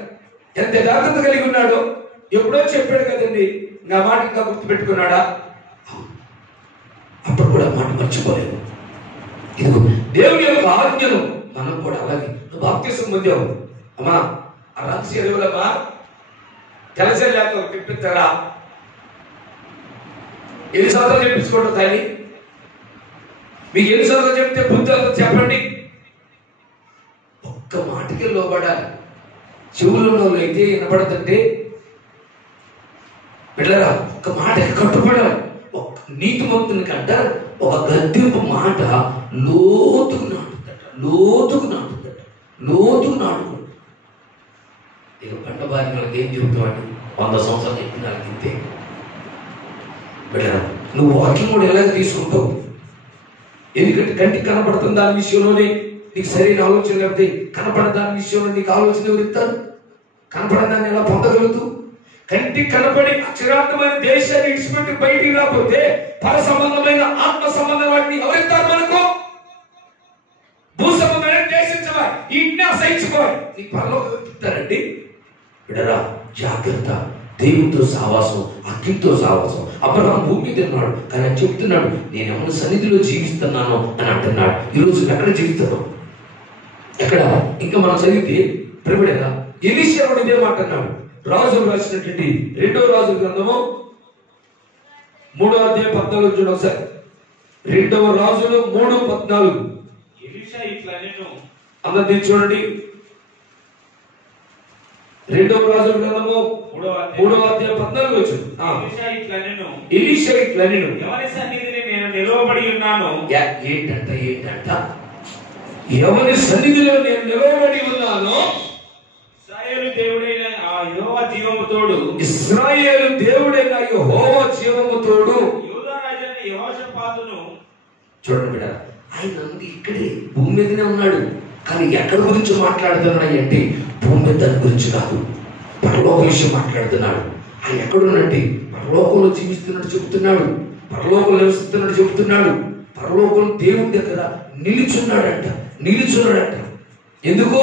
ఎంత యథార్థత కలిగి ఉన్నాడో. ఎప్పుడో చెప్పాడు కదండి, నా మాట ఇంకా గుర్తుపెట్టుకున్నాడా? అప్పుడు కూడా మాట మర్చిపోలేదు. ఇదిగో దేవుని యొక్క ఆజ్ఞను మనం కూడా అలాగే. నువ్వు బాప్తిసం పొందావు అమ్మా, ఆ రాక్షసి ఎరువులమ్మా తెలిసే లేక తిప్పిస్తారా? ఎన్ని సంవత్సరాలు చెప్పించుకోవడం తల్లి? మీకు ఎన్ని సంవత్సరాలు చెప్తే బుద్ధి చెప్పండి. ఒక్క మాటకే లోపడాలి. చెవులలో అయితే వినపడదంటే బిడ్డలారా, ఒక్క మాటకి కట్టుబడాలి. ఒక్క నీతిమంతుని కంట ఒక గద్దెంపు మాట లోతుకు నాటుకుంటాడు. ఇక పంట బారి వాళ్ళకి ఏం చెబుతామండి, 100 సంవత్సరాలు చెప్పిన వాళ్ళకి ఇంతే. బిడ్డలారా, నువ్వు వాక్యం కూడా ఎలాగ తీసుకుంటావు? ఎందుకంటే కంటికి కనపడుతున్న దాని విషయంలోనే నీకు సరైన ఆలోచన లేకపోతే కనపడిన దాని విషయంలో నీకు ఆలోచన ఎవరు ఇస్తారు? కనపడిన దాన్ని ఎలా పొందగలుగుతూ? కంటికి కనపడి అక్షరార్థమైన దేశాన్ని విడిచిపెట్టి బయటికి రాకపోతే పర సంబంధమైన ఆత్మ సంబంధం వాటిని ఎవరిస్తారు మనకు? భూ సంబంధమైన దేశించవా, ఇంటిని అసహించుకోవాలి, నీకు పరలోకం చెప్తారండి. బిడ్డరా జాగ్రత్త, దేవునితో సావాసం, అగ్నితో సావాసం. అబ్రహాం భూమి మీద ఉన్నాడు, కానీ ఆయన చెప్తున్నాడు నేను ఎవరి సన్నిధిలో జీవిస్తున్నాను అని అంటున్నాడు. ఈరోజు ఎక్కడ జీవిస్తున్నాం? ఎక్కడ? ఇంకా మనం చదివితే ప్రియుడేనా ఎలీషా కూడా ఇదే మాట అన్నాడు. రాజులు రాసినటువంటి 2వ రాజుల గ్రంథము 3వ అధ్యాయం 14 చూడండి ఒకసారి. 2వ రాజులు 3:14. ఎలీషా ఇట్లా నేను అందరినీ చూడండి. 2వ రాజుల గ్రంథము 3వ అధ్యాయం 14 వచ్చును. ఎలీషా ఇట్లా నేను ఎవరి సన్నిధిని నేను నిలవబడి ఉన్నాను. ఏంటంట ఎవరి సన్నిధిలో నేను నిలవబడి ఉన్నాను? ఇశ్రాయేలు దేవుడైన ఆ యెహోవా జీవము తోడు, ఇశ్రాయేలు దేవుడైన యెహోవా జీవము తోడు, యూదా రాజైన యెహోషాపాతును. చూడండి బిడ్డ, ఆయన ఇక్కడే భూమి మీదనే ఉన్నాడు, కానీ ఎక్కడి గురించి మాట్లాడుతున్నాడు అంటే భూమి మీద దాని గురించి కాదు, పరలోక విషయం మాట్లాడుతున్నాడు. ఆయన ఎక్కడున్నట్టు పరలోకంలో జీవిస్తున్నట్టు చెబుతున్నాడు, పరలోకంలో నివసిస్తున్నట్టు చెబుతున్నాడు. పరలోకం దేవుడి దగ్గర నిలుచున్నాడంట. ఎందుకు?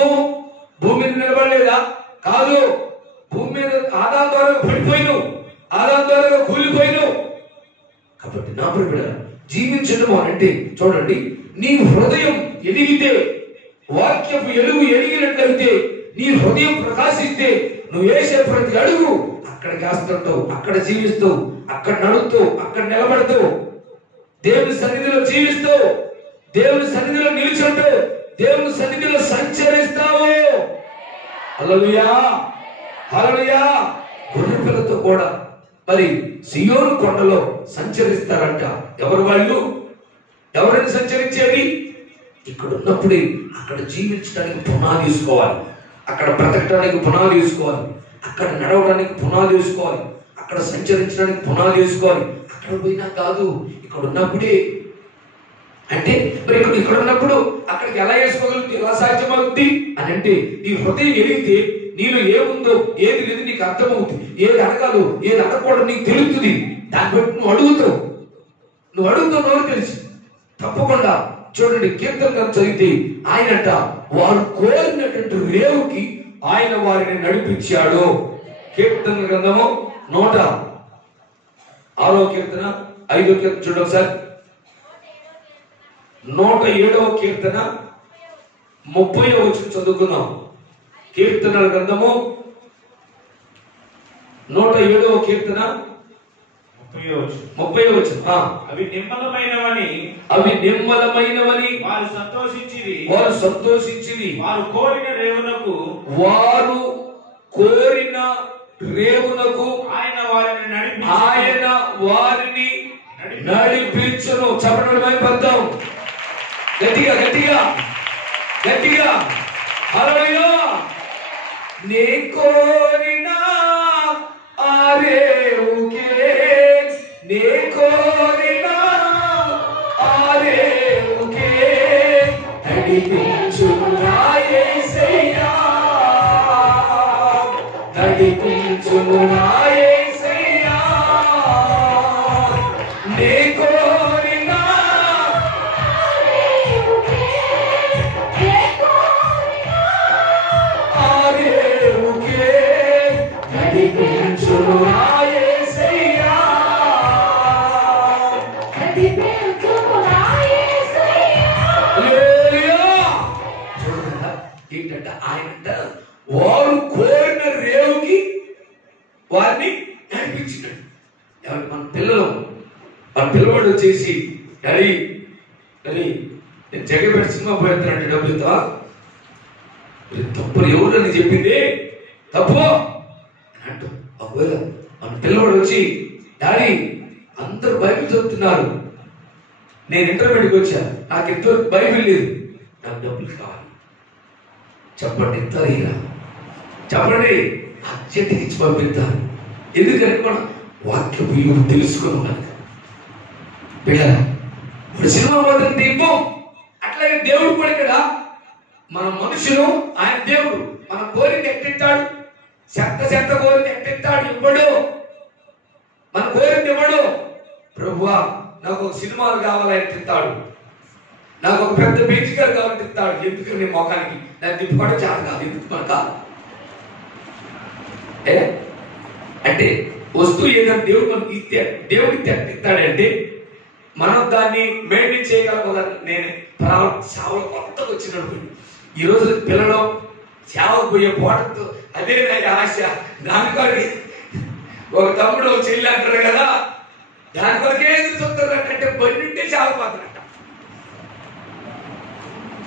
భూమి మీద నిలబడలేదా? కాదు, భూమి మీద ఆదాం ద్వారా పడిపోయినావు, ఆదాం ద్వారా కూలిపోయినావు. కాబట్టి నా ప్రియుడ జీవించడం అంటే చూడండి, నీ హృదయం ఎదిగితే, వాక్యపు ఎలుగు ఎదిగినట్లయితే, నీ హృదయం ప్రకాశిస్తే, నువ్వు వేసే ప్రతి అడుగు అక్కడ కాస్తుంటావు, అక్కడ జీవిస్తావు, అక్కడ నడుస్తావు, అక్కడ నిలబడతావు, దేవుని సన్నిధిలో జీవిస్తావు, దేవుని సన్నిధిలో నిలుచుంటావు, దేవుని సన్నిధిలో సంచరిస్తావు. హల్లెలూయా, హల్లెలూయా. గొర్రె పిల్లతో కూడా మరి సియోను కొండలో సంచరిస్తారంట. ఎవరు వాళ్ళు? ఎవరైనా సంచరించేది? ఇక్కడ ఉన్నప్పుడే అక్కడ జీవించడానికి పునాది వేసుకోవాలి, అక్కడ బ్రతకడానికి పునాది వేసుకోవాలి, అక్కడ నడవడానికి పునాది వేసుకోవాలి, అక్కడ సంచరించడానికి పునాది వేసుకోవాలి. అక్కడ పోయినా కాదు, ఇక్కడ ఉన్నప్పుడే. అంటే మరి ఇక్కడ ఉన్నప్పుడు అక్కడికి ఎలా వేసుకోగలుగుతుంది, ఎలా సాధ్యమవుతుంది అని అంటే నీ హృదయం ఎదిగితే నీలో ఏముందో ఏది లేదు నీకు అర్థమవుతుంది, ఏది అడగాలో ఏది అడగకూడదు నీకు తెలుస్తుంది. దాన్ని బట్టి నువ్వు అడుగుతావు నోరు తెలిసి తప్పకుండా. చూడండి, కీర్తన చదివితే ఆయనట వారు కోరినటువంటి రేవుకి ఆయన వారిని నడిపించాడు. కీర్తన గ్రంథము 106వ కీర్తన 5వ కీర్తన చూడండి సార్. 107వ కీర్తన 30వ వచనం చదువుకుందాం. కీర్తనల గ్రంథము 107వ కీర్తన 30వ వచనం. అవి నిమ్మలమైనవని వారు సంతోషించిరి. వారు కోరిన రేవునకు ఆయన వారిని నడిపించును. చెప్పడం భయపడతాం. గట్టిగా హల్లెలూయా. నే కోరిన ఆ రేవుకే, నే కోరిన ఆ రేవుకే నడిపించును నా యేసయ్యా, నడిపించును నా యేసయ్యా. నే కోరిన ఆ రేవుకే నడిపించును నా యేసయ్యా, ఏంటంటే ఆయన వారు కోరిన రేవుకి వారిని నడిపించినాడు. ఎవరు? మన పిల్లవాడు వచ్చేసి డాడీ నేను జగపెట్టి సినిమా పోయేస్తానంటే డబ్బులుతా తప్పు ఎవరని చెప్పింది తప్పు అని అంటాం. ఒకవేళ మన పిల్లవాడు వచ్చి డాడీ అందరూ బైబిల్ చదువుతున్నారు, నేను ఇంటర్మీడియట్కి వచ్చా, నాకు ఇంతవరకు బైబిల్ లేదు, నాకు డబ్బులు కావాలి, చెప్పండి ఇస్తారు ఇలా చెప్పండి అర్జెంట్కి ఇచ్చి పంపిస్తారు. ఎందుకంటే మనం వాక్య విలువ తెలుసుకోవాలి. బిడ్డరా ఇప్పుడు సినిమా మాత్రం దీపం అట్లాగే దేవుడు కూడా ఇక్కడ మన మనుషులు, ఆయన దేవుడు మన కోరిక ఎట్టిస్తాడు, చెత్త కోరిక ఎట్టిస్తాడు, ఇవ్వడు. మన కోరిక ఇవ్వడు. ప్రభువా నాకు ఒక సినిమాలు కావాలని ఎట్టిస్తాడు, నాకు ఒక పెద్ద బీచ్ గారు కావాలని ఇస్తాడు. ఎందుకు నీ మొఖానికి నాకు తిప్పుకోవడం చాలా కాదు, ఎందుకు మన కాదు అంటే వస్తువు ఏదైనా దేవుడు మనకి ఇస్తే దేవుడికి ఇస్తాడంటే మనం దాన్ని మెయింటైన్ చేయగలం. నేను సేవలు కొత్తగా వచ్చినప్పుడు ఈ రోజు పిల్లలు సేవకు పోయే పోటతో అదే నా ఆశ. దానికోటి ఒక తమ్ముడు చెల్లి అంటారు కదా, దాని కొరకే ఎదురు చూస్తారంటే బండి ఉంటే సేవ పోతారంట.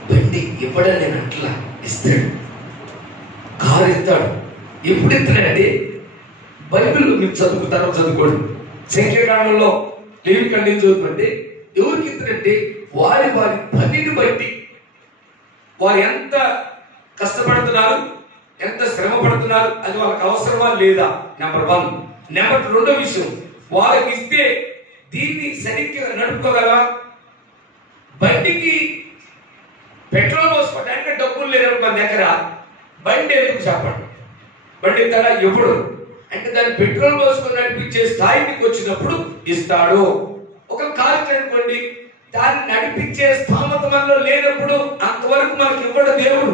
బండి ఇవ్వడం నేను అట్లా ఇస్తాడు, కారు ఇస్తాడు. ఎప్పుడు ఇస్తున్నాడంటే బైబిల్ మీరు చదువుకోండి. సంఖ్యాకాండంలో లేవి కండి చదువుతుంటే ఎవరికి ఇస్తాడంటే వారి పనిని బట్టి వారు ఎంత కష్టపడుతున్నారు, ఎంత శ్రమ పడుతున్నారు, అది వాళ్ళకి అవసరమా లేదా, నెంబర్ 1. నెంబర్ 2 విషయం, వాళ్ళకి ఇస్తే దీన్ని సరిగ్గా నడుపుకోగలరా. బండికి పెట్రోల్ పోసుకోవడానికి డబ్బులు లేరు మన దగ్గర, బండి ఎందుకు చెప్పండి, బండి ధర ఎప్పుడు అంటే దాన్ని పెట్రోల్ పోసుకొని నడిపించే స్థాయికి వచ్చినప్పుడు ఇస్తాడు. ఒక కారు అనుకోండి, దాన్ని నడిపించే స్థామత మనలో లేనప్పుడు అంతవరకు మనకి ఇవ్వడు దేవుడు.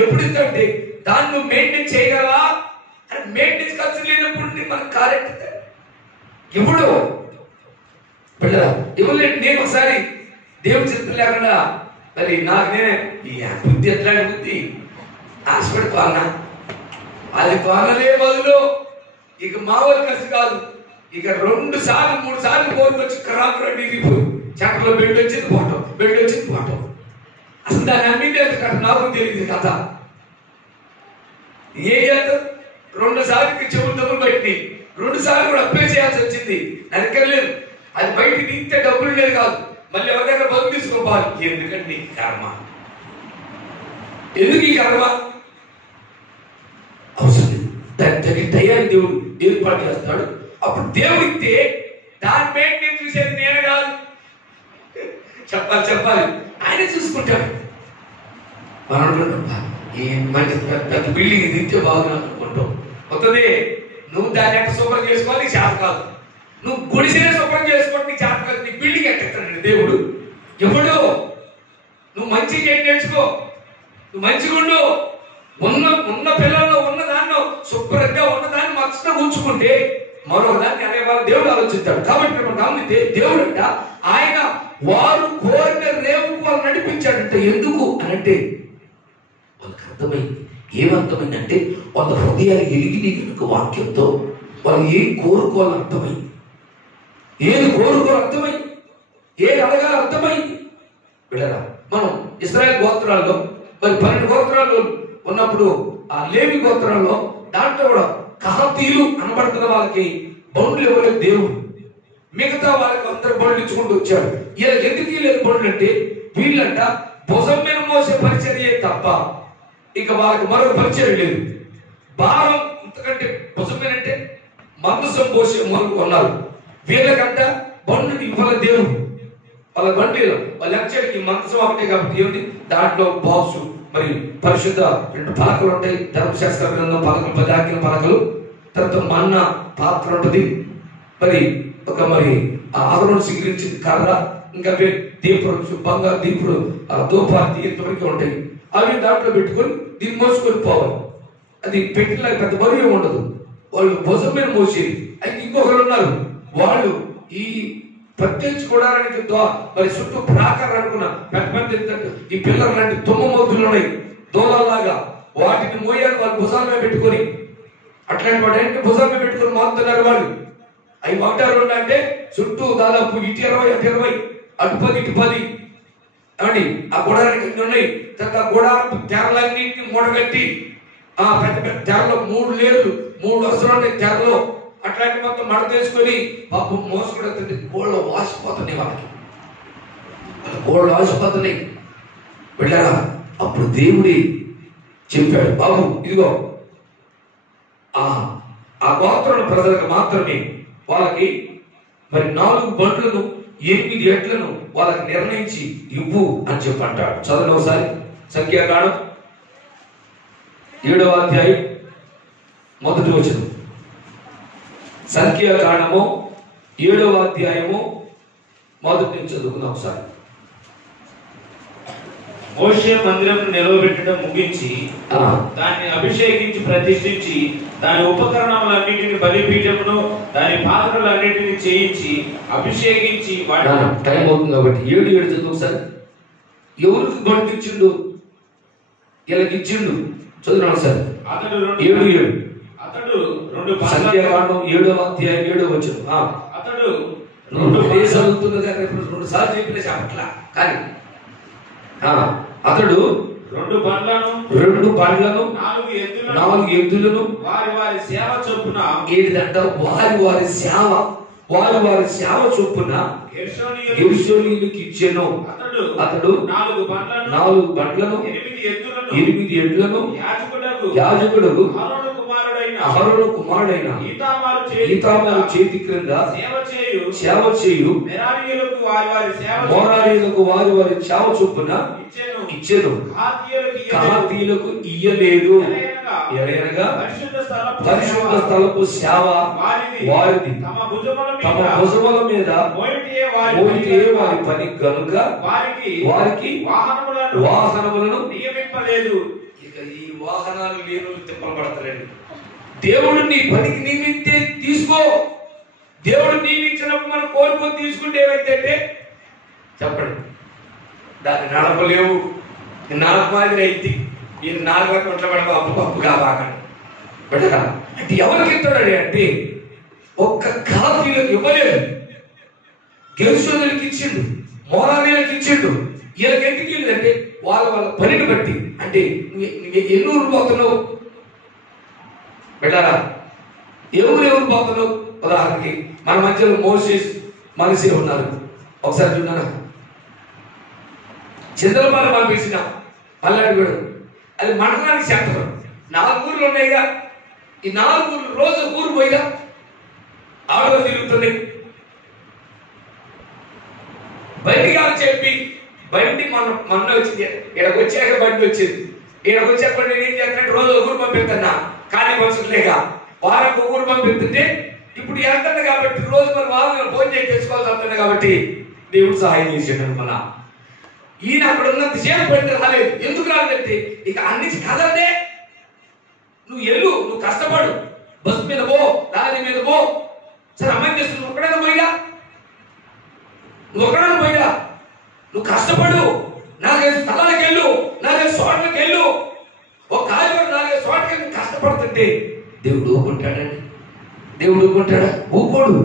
ఎప్పుడు ఇస్తాడంటే దాన్ని నువ్వు మెయింటైన్ చేయగలవా అని, మెయింటైన్స్ ఖర్చు లేనప్పుడు మనకు కారు ఎట్టిస్తాడు ఇప్పుడు. పిల్లల ఇవ్వలేదు. నేను ఒకసారి దేవుడు చిత్తం లేకుండా మరి నాకు నేనే ఈ బుద్ధి ఎట్లాంటి బుద్ధి ఆశపడిపోనా, అది కొనలే బదులు ఇక మామూలు ఖర్చు కాదు, ఇక 2 సార్లు 3 సార్లు కోరుకొచ్చి ఖరాబ్ ఇరిగిపోయి చక్కలో బెడ్ వచ్చింది పోవటం. అసలు దాన్ని అన్నింటి ఎంత నాకు తెలియదు కథ. ఏ చేద్దాం, 2 సార్లు చెవులు డబ్బులు బయటిని 2 సార్లు కూడా అప్లై చేయాల్సి వచ్చింది. అదక్కర్లేదు, అది బయటికి నీతే డబ్బులు లేదు కాదు, మళ్ళీ ఎవరి దగ్గర బదులు తీసుకోవాలి. ఎందుకంటే కర్మ, ఎందుకు ఈ కర్మ అవసరం లేదు. దాని తగిన టయాన్ని దేవుడు ఏర్పాటు చేస్తాడు. అప్పుడు దేవుడు ఇస్తే దాని మెయింటైన్ చూసేది నేను కాదు, చెప్పాలి ఆయనే చూసుకుంటాడు. మనం అనుకుంటాం ఈ మంచి పెద్ద బిల్డింగ్ ఇది ఇస్తే బాగున్నా అనుకుంటాం. వస్తుంది, నువ్వు దాన్ని ఎట్ట శుభ్రం చేసుకోవాలి, నీ చేత కాదు. నువ్వు గుడిసెనే శుభ్రం చేసుకోండి, నీ చేత కాదు. నీ బిల్డింగ్ ఎట్టేస్తాడు దేవుడు. ఎప్పుడు నువ్వు మంచిగా ఏంటి నేర్చుకో, నువ్వు మంచిగా ఉండు, ఉన్న పిల్లల్లో ఉన్న దాన్ని శుభ్రంగా ఉన్నదాన్ని మచ్చగా ఉంచుకుంటే మరో దాన్ని అనేవాళ్ళు దేవుడు ఆలోచిస్తాడు. కాబట్టి మనం గమనిస్తే దేవుడు అంట ఆయన వారు కోరిన రేవుకు వాళ్ళు నడిపించాడంట. ఎందుకు అనంటే వాళ్ళకి అర్థమైంది. ఏమర్థమైందంటే వాళ్ళ హృదయాలు ఎలిగిని కనుక వాక్యంతో వాళ్ళు ఏం కోరుకోవాలని అర్థమైంది. ఏది కోరుకోరు అర్థమైంది, ఏది అడగాలి అర్థమైంది. వెళ్ళరా మనం ఇశ్రాయేలు గోత్రాల్లో మరి 12 గోత్రాలు ఉన్నప్పుడు ఆ లేవి గోత్రాల్లో దాంట్లో కూడా కహాతీయులు అనబడుతున్న వాళ్ళకి బండ్లు ఇవ్వలేదు దేవుడు. మిగతా వాళ్ళకి అందరు బండ్లు ఇచ్చుకుంటూ వచ్చాడు. ఇలా ఎందుకు లేదు బండ్లు అంటే వీళ్ళంట భుజం మీద మోసే పరిచర్య తప్ప ఇక వాళ్ళకి మరొక పరిచయం లేదు. భారం ఇంతకంటే భుజం మీద అంటే మందసం పోసే మొదలు కొన్నారు. వీళ్ళకంట బండ్లు ఇవ్వల దేవుడు. వాళ్ళ బండిలో వాళ్ళ లక్ష్యానికి మందసం ఒకటే కాబట్టి ఏమిటి దాంట్లో బాక్సు మరి పరిశుద్ధ 2 పలకలు ఉంటాయి. ధర్మశాస్త్ర గ్రంథం పలకలు, 10 ఆజ్ఞల పలకలు, తర్వాత మన్న పాత్ర ఉంటుంది. మరి ఒక మరి ఆదరణ స్వీకరించింది కర్ర, ఇంకా దీపుడు బంగారు దీపుడు దోపార్తి ఇంతవరకు ఉంటాయి. అవి దాంట్లో పెట్టుకొని దీన్ని మోసుకొని పోవాలి. అది పెట్టిన పెద్ద బరువు ఉండదు. వాళ్ళు భుజం మీద మోసేది. అయితే ఇంకొకరు ఉన్నారు, వాళ్ళు ఈ ప్రత్యేకించుకోవడానికి మరి చుట్టూ ప్రాకారం అనుకున్న పెద్ద పెద్ద ఈ పిల్లలు లాంటి తుమ్మ మొద్దులు ఉన్నాయి దోలలాగా, వాటిని మోయాలి వాళ్ళు భుజాల మీద పెట్టుకొని. అట్లాంటి వాటి భుజాల మీద పెట్టుకొని మోస్తున్నారు వాళ్ళు. అవి 1 2 అంటే చుట్టూ దాదాపు ఇటు 20 అటు 20 అటు 10 ఇటు 10 అండి. ఆ గుడారానికి ఉన్నాయి. ఆ గుడారం తెరలన్నింటినీ మూడగట్టి ఆ పెద్ద పెద్ద తెరలో 3 లేర్లు 3 వరుసలు ఉంటాయి తెరలో. అట్లాంటి మొత్తం మడ తీసుకొని పాపం మోసుకుంటే గోళ్ళు వాసిపోతున్నాయి. వాళ్ళకి గోళ్ళు వాసిపోతున్నాయి. వెళ్ళారా అప్పుడు దేవుడి చెప్పాడు, బాబు ఇదిగో ఆ గోత్రం ప్రజలకు మాత్రమే వాళ్ళకి మరి 4 బండ్లను 8 ఎడ్లను వాళ్ళకి నిర్ణయించి ఇవ్వు అని చెప్పి అంటాడు. చదవండి ఒకసారి సంఖ్యాకాండం 7వ అధ్యాయం 1వ వచనం. సంఖ్యాకాండము 7వ అధ్యాయము 1 నుంచి చదువుకుందాం ఒకసారి. మోషే మందిరమును నిలవబెట్టడం ముగించి దాన్ని అభిషేకించి ప్రతిష్ఠించి దాని ఉపకరణములన్నిటిని బలిపీఠమును దాని పాత్రలన్నిటిని చేయించి అభిషేకించి టైం అవుతుంది కాబట్టి 7 చదువు సార్. ఎవరికి బండి ఇచ్చిండు? వీళ్ళకి ఇచ్చిండు. చదువున్నాడు సార్. అతడు 7 అతడు 2 సంఖ్యాకాండం 7వ అధ్యాయం 7వ వచనం. అతడు చదువుతుంది కానీ 2 సార్లు చెప్పిన చెప్పట్లా కానీ అతడు 2 బండ్లను 4 ఎద్దులను వారి సేవ చొప్పున ఏంటంట వారి సేవ చొప్పున గెర్షోనీయులకు ఇచ్చెను. అతడు 4 బండ్లను 8 ఎడ్లను యాజకుడు అహరోను కుమారుడైన ఈతామారు చేతి క్రింద సేవ చేయు మోరారీయులకు వారి సేవ చొప్పున ఇచ్చెను. కహాతీయులకు ఇయ్యలేదు. ఎవరైనా పరిశుద్ధ స్థలపు సేవ వారిది. తమ భుజముల మీద మోయితే వారి పని కనుక వారికి వాహనములను నియమింపలేదు. ఇక ఈ వాహనాలు లేని తిప్పబడతారండి. దేవుడు నీ పనికి నియమిస్తే తీసుకో. దేవుడు నియమించినప్పుడు మనం కోరుకొని తీసుకుంటే ఏమైతే చెప్పండి, దాన్ని నడపలేవు. నాకు మాదిరి అయితే ఈ 4 కోట్ల పడవ అప్పుగా బాకండి పెట్టరా అంటే ఎవరికి ఇస్తాడు అంటే ఒక్క కహాతీయులకు ఇవ్వలేదు. గెర్షోనులకు ఇచ్చిండు, మోరారీయులకు ఇచ్చిండు. వీళ్ళకి ఎందుకు ఇల్లంటే వాళ్ళ పనిని బట్టి. అంటే ఎన్ని ఊరు పోతున్నావు పెట్టారా? ఎవరు పోతున్నావు? ఉదాహరణకి మన మధ్యలో మోసెస్ మనిషి ఉన్నారు. ఒకసారి చూడారా, చంద్రబాబు పంపించిన పల్లెడు అది మండలానికి సెంటర్ 4 ఊర్లు ఉన్నాయిగా. ఈ 4 ఊర్లు రోజు ఊరు పోయిగా ఆటో తిరుగుతున్నాయి. బండిగా చెప్పి బండి మొన్న వచ్చింది. ఇక్కడికి వచ్చాక బండి వచ్చింది. ఇక్కడికి వచ్చాక నేను ఏం చేస్తానంటే రోజు ఊరు పంపిస్తున్నా కానీ పంచట్లేక వారం ఊరు పంపిస్తుంటే ఇప్పుడు వెళ్తుంది కాబట్టి రోజు మన వాళ్ళని ఫోన్ చేసి తెచ్చుకోవాల్సి వస్తుంది కాబట్టి దేవుడు సహాయం చేసాడు. మన ఈయన అక్కడ ఉన్నంత సేపు పెట్టి రాలేదు. ఎందుకు రాలేదంటే ఇక అన్ని కదంటే నువ్వు కష్టపడు, బస్సు మీద పో, లారీ మీద పో. సరే అమ్మాయి చేస్తున్నావు ఒక్కడైనా పోయినా, నువ్వు కష్టపడు, 4 స్థలాలకు వెళ్ళు, 4 చోట్లకి వెళ్ళు. ఒక కాయలు 4 చోట్లకి కష్టపడుతుంటే దేవుడు ఊరుకుంటాడండి? దేవుడు ఊరుకుంటాడా? ఊరుకోడు.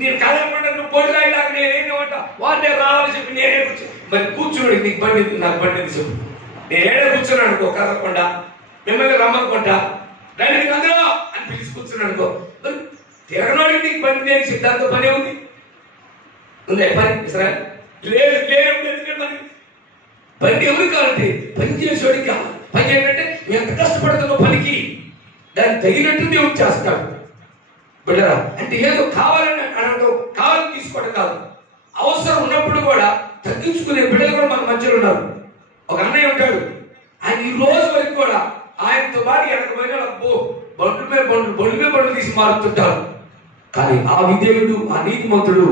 నేను కాదనుకుంటా నువ్వు కొడురాయిలాగా నేనేమంట వారినే రావాలని చెప్పి నేనే కూర్చో మరి కూర్చోడు నీకు బండి నాకు బండి చెప్పు నేను ఏడే కూర్చున్నాను అనుకో కదలకుండా మిమ్మల్ని రమ్మనుకుంటా రండి అందరూ అని పిలిచి కూర్చున్నాను అనుకో మరి తిరగనోడికి నీకు బండి నేను సిద్ధాంతం పనే ఉంది ఉందే పని సరే లేదు ఎందుకంటే మరి బండి ఎవరికి కావాలంటే పని చేసేవాడికి కావాలి పని ఏంటంటే ఎంత కష్టపడుతున్న పనికి దాన్ని తగినట్టు దేవుడు చేస్తాడు బిడ్డరా అంటే ఏదో కావాలని అనడం కావాలని తీసుకోవడం కాదు అవసరం ఉన్నప్పుడు కూడా తగ్గించుకునే బిడ్డలు కూడా మన మధ్యలో ఉన్నారు ఒక అన్నయ్య ఉంటాడు ఆయన ఈ రోజు వరకు కూడా ఆయనతో పాటు ఎనకపోయినా బండ్లు తీసి మారుతుంటారు కానీ ఆ విధేయుడు ఆ నీతిమంతుడు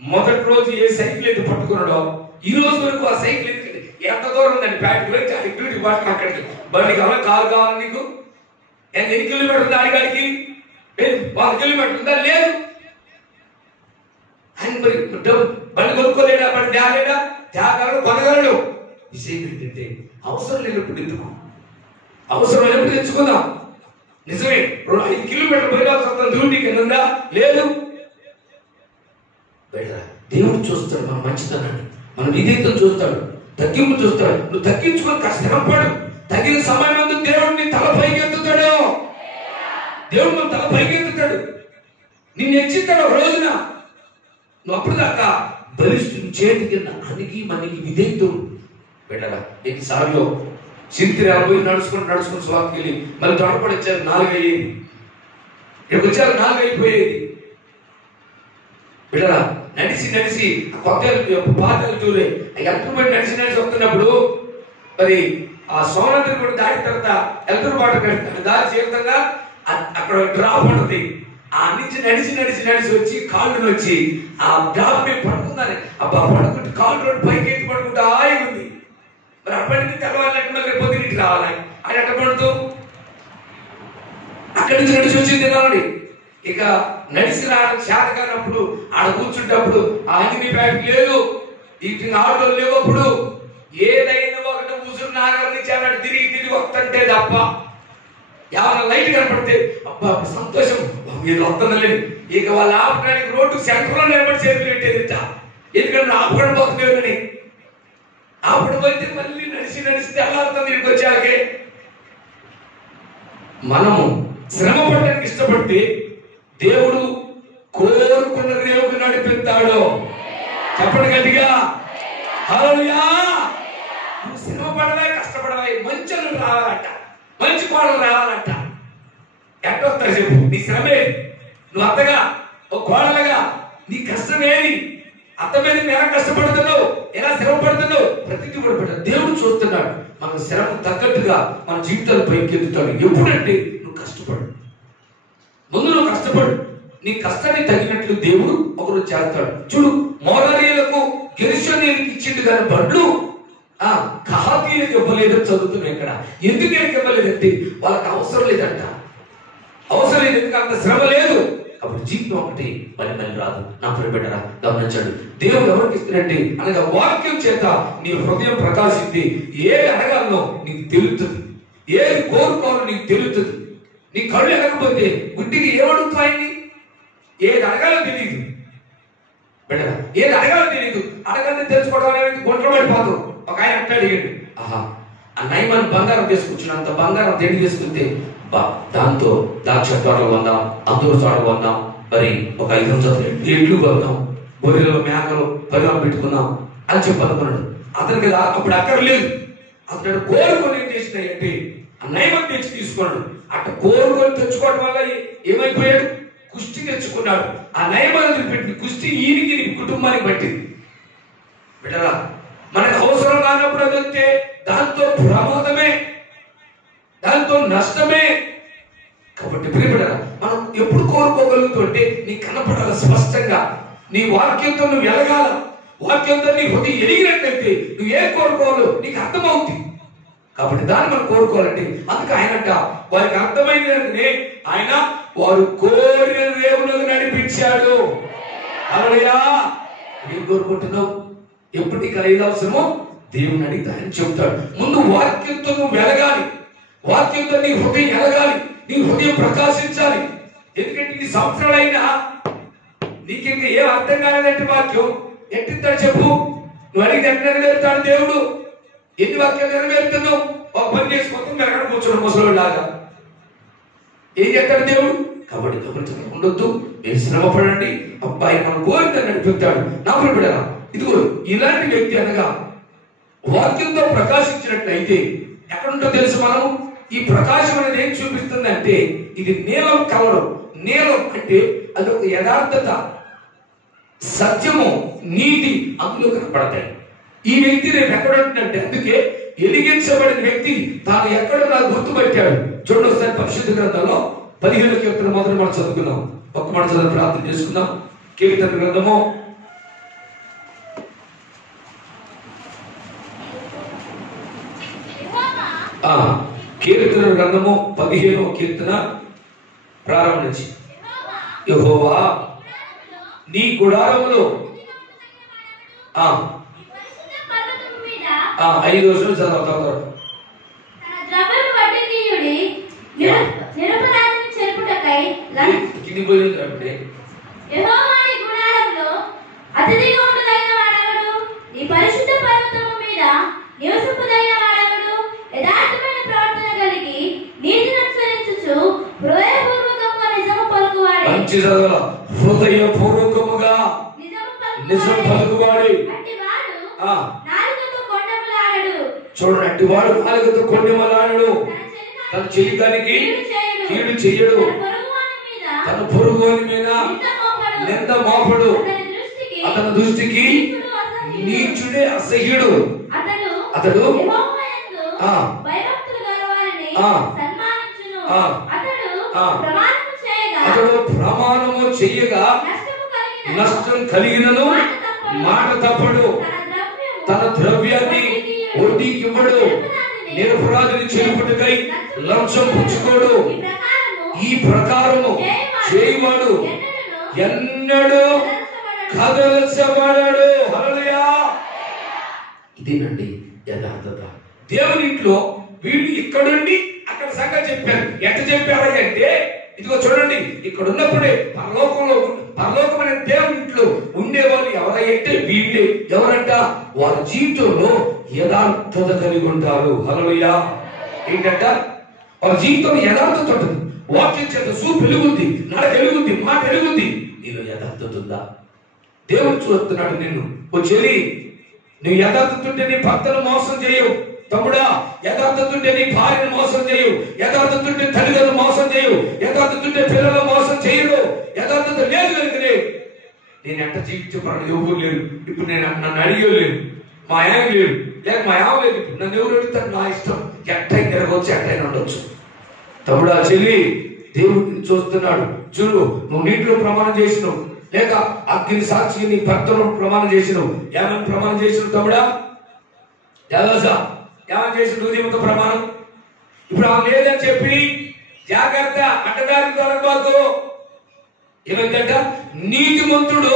మొదటి రోజు ఏ సైకిల్ అయితే పట్టుకున్నాడో ఈ రోజు వరకు ఆ సైకిల్ ఎంత దూరం ఉందండి ప్యాటికి వచ్చి డ్యూటీ పాటు అక్కడికి బండి కావాలి కారు కావాలి నీకు ఎన్ని కిలోమీటర్ దాని కాడికి 100 కిలోమీటర్ ఉందా లేదు ఆయన మరి బండి కొనుక్కోలేడా బండి తేలేడా తేగలడు కొనగలడు విషయం ఏంటంటే అవసరం లేనప్పుడు ఎందుకు అవసరం లేనప్పుడు తెచ్చుకుందాం నిజమే 5 కిలోమీటర్ పోయిన డ్యూటీకి ఉందా లేదు దేవుడు చూస్తాడు మన మంచితనాన్ని మన విధేయతను చూస్తాడు తగ్గింపు చూస్తాడు నువ్వు తగ్గించుకొని కష్టపడు తగిన సమయం ముందు దేవుడిని తల పైకెత్తుతాడు దేవుడు మన తల పైకెత్తుతాడు నిన్ను హెచ్చిస్తాడు ఒక రోజున నువ్వు అప్పుడు దాకా బలిష్ఠుని చేతి కింద అణిగి మనకి విధేయత పెట్టరా ఎన్నిసార్లు సింతిరి పోయి నడుచుకుని స్వామికి వెళ్ళి మళ్ళీ తొడపడి వచ్చారు 4 అయ్యేది ఇక్కడికి వచ్చారు 4 అయిపోయేది బిడ్డరా నడిచి పాతలు చూలే ఎలక్ట్రూ నడిచి వస్తున్నప్పుడు మరి ఆ సోనంతుని కూడా దాటి తర్వాత ఎలక్ట్రూ పాట దారి చేరుతంగా అక్కడ డ్రాప్ ఉంటుంది ఆ నుంచి నడిచి వచ్చి కాళ్ళు వచ్చి ఆ డ్రాప్ మీద పడుకుందని అబ్బా పడుకుంటే కాళ్ళు రోడ్డు పైకి ఎత్తి పడుకుంటే ఆయి ఉంది మరి అప్పటి నుంచి తెల్లవాళ్ళకి మళ్ళీ పొద్దునికి రావాలి ఆయన ఎట్ట పడుతూ అక్కడి నుంచి నడిచి వచ్చింది తినాలని ఇక నడిచి రావడం చేత కానప్పుడు ఆడ కూర్చుంటప్పుడు ఆంజనేయ బ్యాగ్ లేదు ఇటు ఆటో లేవు అప్పుడు ఏదైనా ఒకటి ముసురు నాగరిని చేరాడు తిరిగి వస్తుంటే తప్ప ఏమైనా లైట్ కనపడితే అబ్బా సంతోషం మీరు వస్తుందలేదు ఇక వాళ్ళు ఆపడానికి రోడ్డు సెంటర్లో నిలబడి చేతులు పెట్టేదిట ఎందుకంటే ఆపడం పోతుందేమని ఆపడం అయితే మళ్ళీ నడిచి తెల్లారుతుంది ఇంటికి వచ్చాకే మనము శ్రమ పడడానికి ఇష్టపడితే దేవుడు కోరుకున్న రేవుకు నడిపిస్తాడు చెప్పండి గట్టిగా హల్లెలూయా నువ్వు శ్రమ పడవే కష్టపడవే మంచి రావాలంట మంచి కోడలు రావాలంట ఎట్టొస్తారు చెప్పు నీ శ్రమే నువ్వు అత్తగా ఓ కోడలుగా నీ కష్టం ఏది అత్త మీద నువ్వు ఎలా కష్టపడుతున్నావు ఎలా శ్రమ పడుతున్నావు ప్రతిదీ కూడా దేవుడు చూస్తున్నాడు మన శ్రమ తగ్గట్టుగా మన జీవితాలు పైకి ఎత్తుతాడు ఎప్పుడంటే నువ్వు కష్టపడు ముందు నువ్వు కష్టపడు నీ కష్టాన్ని తగినట్లు దేవుడు ఒకరు చేస్తాడు చూడు మోరారీలకు గెర్షోనీయులకు ఇచ్చిండు కానీ బండ్లు కహాతీయులకు ఇవ్వలేదని చదువుతున్నాయి ఇక్కడ ఎందుకు ఇవ్వలేదంటే వాళ్ళకి అవసరం లేదంట అవసరం లేదు ఎందుకు అంత శ్రమ లేదు అప్పుడు జీవితం ఒకటి మళ్ళీ రాదు నా ప్రియబిడ్డరా గమనించాడు దేవుడు ఎవరికి ఇస్తున్నట్టే అనగా వాక్యం చేత నీ హృదయం ప్రకాశింది ఏది అడగాలనో నీకు తెలుస్తుంది ఏది కోరుకోవాలో నీకు తెలుస్తుంది నీ కళ్ళు ఎగకపోతే గుడ్డికి ఏమడుగుతాయని ఏది అడగాలో తెలియదు బిడ్డరా ఏది అడగాలో తెలియదు అడగాలని తెలుసుకోవడం అనేది గుండ్ర పడిపోతాం ఒక ఆయన అట్ట అడిగాడు ఆ నయమాన్ని బంగారం తీసుకొచ్చినంత బంగారం దేని తీసుకుంటే దాంతో ద్రాక్ష తోటలు కొందాం అందూరు తోటలు కొందాం మరి ఒక 500 ఎడ్లు కొందాం గొర్రెలు మేకలు పరిమాణం పెట్టుకుందాం అని చెప్పనుకున్నాడు అతనికి అప్పుడు అక్కర్లేదు అతడు కోరుకొని ఏం చేసినాయంటే ఆ నయమం తెచ్చి తీసుకున్నాడు అట్ట కోరుకొని తెచ్చుకోవడం వల్ల ఏమైపోయాడు కుష్టి తెచ్చుకున్నాడు ఆ నయమాన్ని పెట్టి కుష్టి ఈయనకి కుటుంబానికి పట్టింది బిడ్డరా మనకు అవసరం కానప్పుడు అదంటే దాంతో ప్రమాదమే దాంతో నష్టమే కాబట్టి ప్రియబిడ్డరా మనం ఎప్పుడు కోరుకోగలుగుతుంటే నీ కనపడాల స్పష్టంగా నీ వాక్యంతో నువ్వు ఎలగాల వాక్యంతో నీ హృదయం ఎదిగినట్లయితే నువ్వు ఏం కోరుకోవాలో నీకు అర్థమవుతుంది కాబట్టి దాన్ని మనం కోరుకోవాలంటే అందుకే ఆయనంట వారికి అర్థమైంది అంటే ఆయన వారు కోరిన రేవులకు నడిపించాడు హల్లెలూయా ఏం కోరుకుంటున్నావు ఎప్పుడు నీకు ఏది అవసరమో దేవుని అడిగితే ఆయన చెబుతాడు ముందు వాక్యంతో నువ్వు వెలగాలి వాక్యంతో నీ హృదయం ఎలగాలి నీ హృదయం ప్రకాశించాలి ఎందుకంటే నీ సంవత్సరాలైనా నీకు ఇంకా ఏం అర్థం కాలేదంటే వాక్యం ఎట్టిస్తాడు చెప్పు. నువ్వు అడిగి ఎట్లా నెరవేరుతాడు దేవుడు? ఎన్ని వాక్యాలు నెరవేరుతున్నావు? ఒక పని చేసి మొత్తం ఎక్కడ కూర్చోడం ముసలి లాగా ఏం చెప్తాడు దేవుడు? కాబట్టి గమనించడం ఉండొద్దు. మీరు శ్రమ పడండి, అబ్బాయి మన కోరిక నడిపిస్తాడు. నా ప్రియమైన ఇదిగో ఇలాంటి వ్యక్తి అనగా వాక్యంతో ప్రకాశించినట్లయితే ఎక్కడుంటో తెలుసు మనం. ఈ ప్రకాశం అనేది ఏం చూపిస్తుంది అంటే ఇది నీలం కలరు. నీలం అంటే అది ఒక యథార్థత, సత్యము, నీతి అందులో కనపడతాయి. ఈ వ్యక్తి రేపు ఎక్కడ ఉంటుందంటే అందుకే ఎలిగించబడిన వ్యక్తి తాను ఎక్కడ నాకు గుర్తుపెట్టాడు. చూడండి ఒకసారి పరిశుద్ధ గ్రంథంలో 15వ కీర్తన మొదటి మాట చదువుకుందాం. ఒక్క మాట చదువు ప్రార్థన చేసుకుందాం. కీర్తన గ్రంథము కీర్తన గ్రంథము 15వ కీర్తన ప్రారంభం నుంచి. యెహోవా నీ గుడారములో 5 రోజులు చదువుతారు. కింది పోయింది. యెహోవాని గుడారములో అతిథిగా ఉండుదగిన వాడెవడు? నీ పరిశుద్ధ పర్వతము మీద నివసింపదగిన వాడెవడు? యథార్థమైన ప్రవర్తన కలిగి నీతిని అనుసరించుచు హృదయపూర్వకముగా నిజము పలుకువాడే. మంచి చదవ. హృదయపూర్వకముగా నిజం పలుకువాడే. అట్టివాడు నాలుకతో కొండెములాడడు. చూడండి, అట్టివాడు నాలుకతో కొండెములాడడు. తన చెలికానికి కీడు చేయడు. తన పొరుగువాని మీద నింద మోపడు. అతని దృష్టికి నీచుడే అసహ్యుడు. అతడు అతడు ప్రమాణము చేయగా నష్టం కలిగినను మాట తప్పడు. తన ద్రవ్యాన్ని వడ్డీకి ఇవ్వడు. నిరపరాధిని చెరుపుటకై లంచం పుచ్చుకోడు. ఈ ప్రకారము చేయవాడు ఎన్నడూ కదల్చబడడు. హల్లెలూయా. ఇదేనండి యథార్థత. దేవుని ఇంట్లో వీళ్ళు ఇక్కడుండి అక్కడ సంగతి చెప్పారు. ఎట్లా చెప్పారు అంటే ఇదిగో చూడండి, ఇక్కడ ఉన్నప్పుడే పరలోకమైన దేవుని ఇంట్లో ఉండేవాళ్ళు ఎవరైతే వీళ్ళే. ఎవరంట? వారి జీవితంలో యథార్థత కలిగి ఉంటారు. హల్లెలూయా. ఏంటంట? వారి జీవితంలో యథార్థత ఉంటుంది. వాక్యం చేత చూపు వెలుగుద్ది, నడక వెలుగుద్ది, మాట వెలుగుద్ది. నీలో యథార్థత ఉందా? దేవుడు చూస్తున్నాడు నిన్ను. ఓ చెల్లి, నువ్వు యథార్థత ఉంటే నీ భర్తను మోసం చేయవు. తమ్ముడా, యథార్థత ఉంటే నీ భార్యను మోసం చేయవు. యథార్థత ఉంటే తల్లిదండ్రులు మోసం చేయవు. యథార్థత ఉంటే పిల్లలు మోసం చేయరు. యథార్థత లేదు కనుకనే నేను ఎట్ట జీవించబడను ఎవరు లేరు. ఇప్పుడు నేను నన్ను అడిగలేదు, మా ఆయన లేరు, లేక మా ఆమె లేదు. ఇప్పుడు నన్ను ఎవరు అడుగుతారు? నా ఇష్టం. ఎట్టయినా తిరగవచ్చు, ఎట్టయినా ఉండొచ్చు. తమ్ముడా, చెల్లి, దేవుడిని చూస్తున్నాడు. చూడు, నువ్వు నీటిలో ప్రమాణం చేసినావు, లేక అగ్ని సాక్షి నీ భర్తను ప్రమాణం చేసినావు. ఏమని ప్రమాణం చేసినావు తమ్ముడా? ఏమని చేసిన హృదయంతో ప్రమాణం? ఇప్పుడు ఆమె లేదని చెప్పి జాగ్రత్త, అడ్డదారి తొలగబాకు. ఏమైందంట? నీతిమంతుడు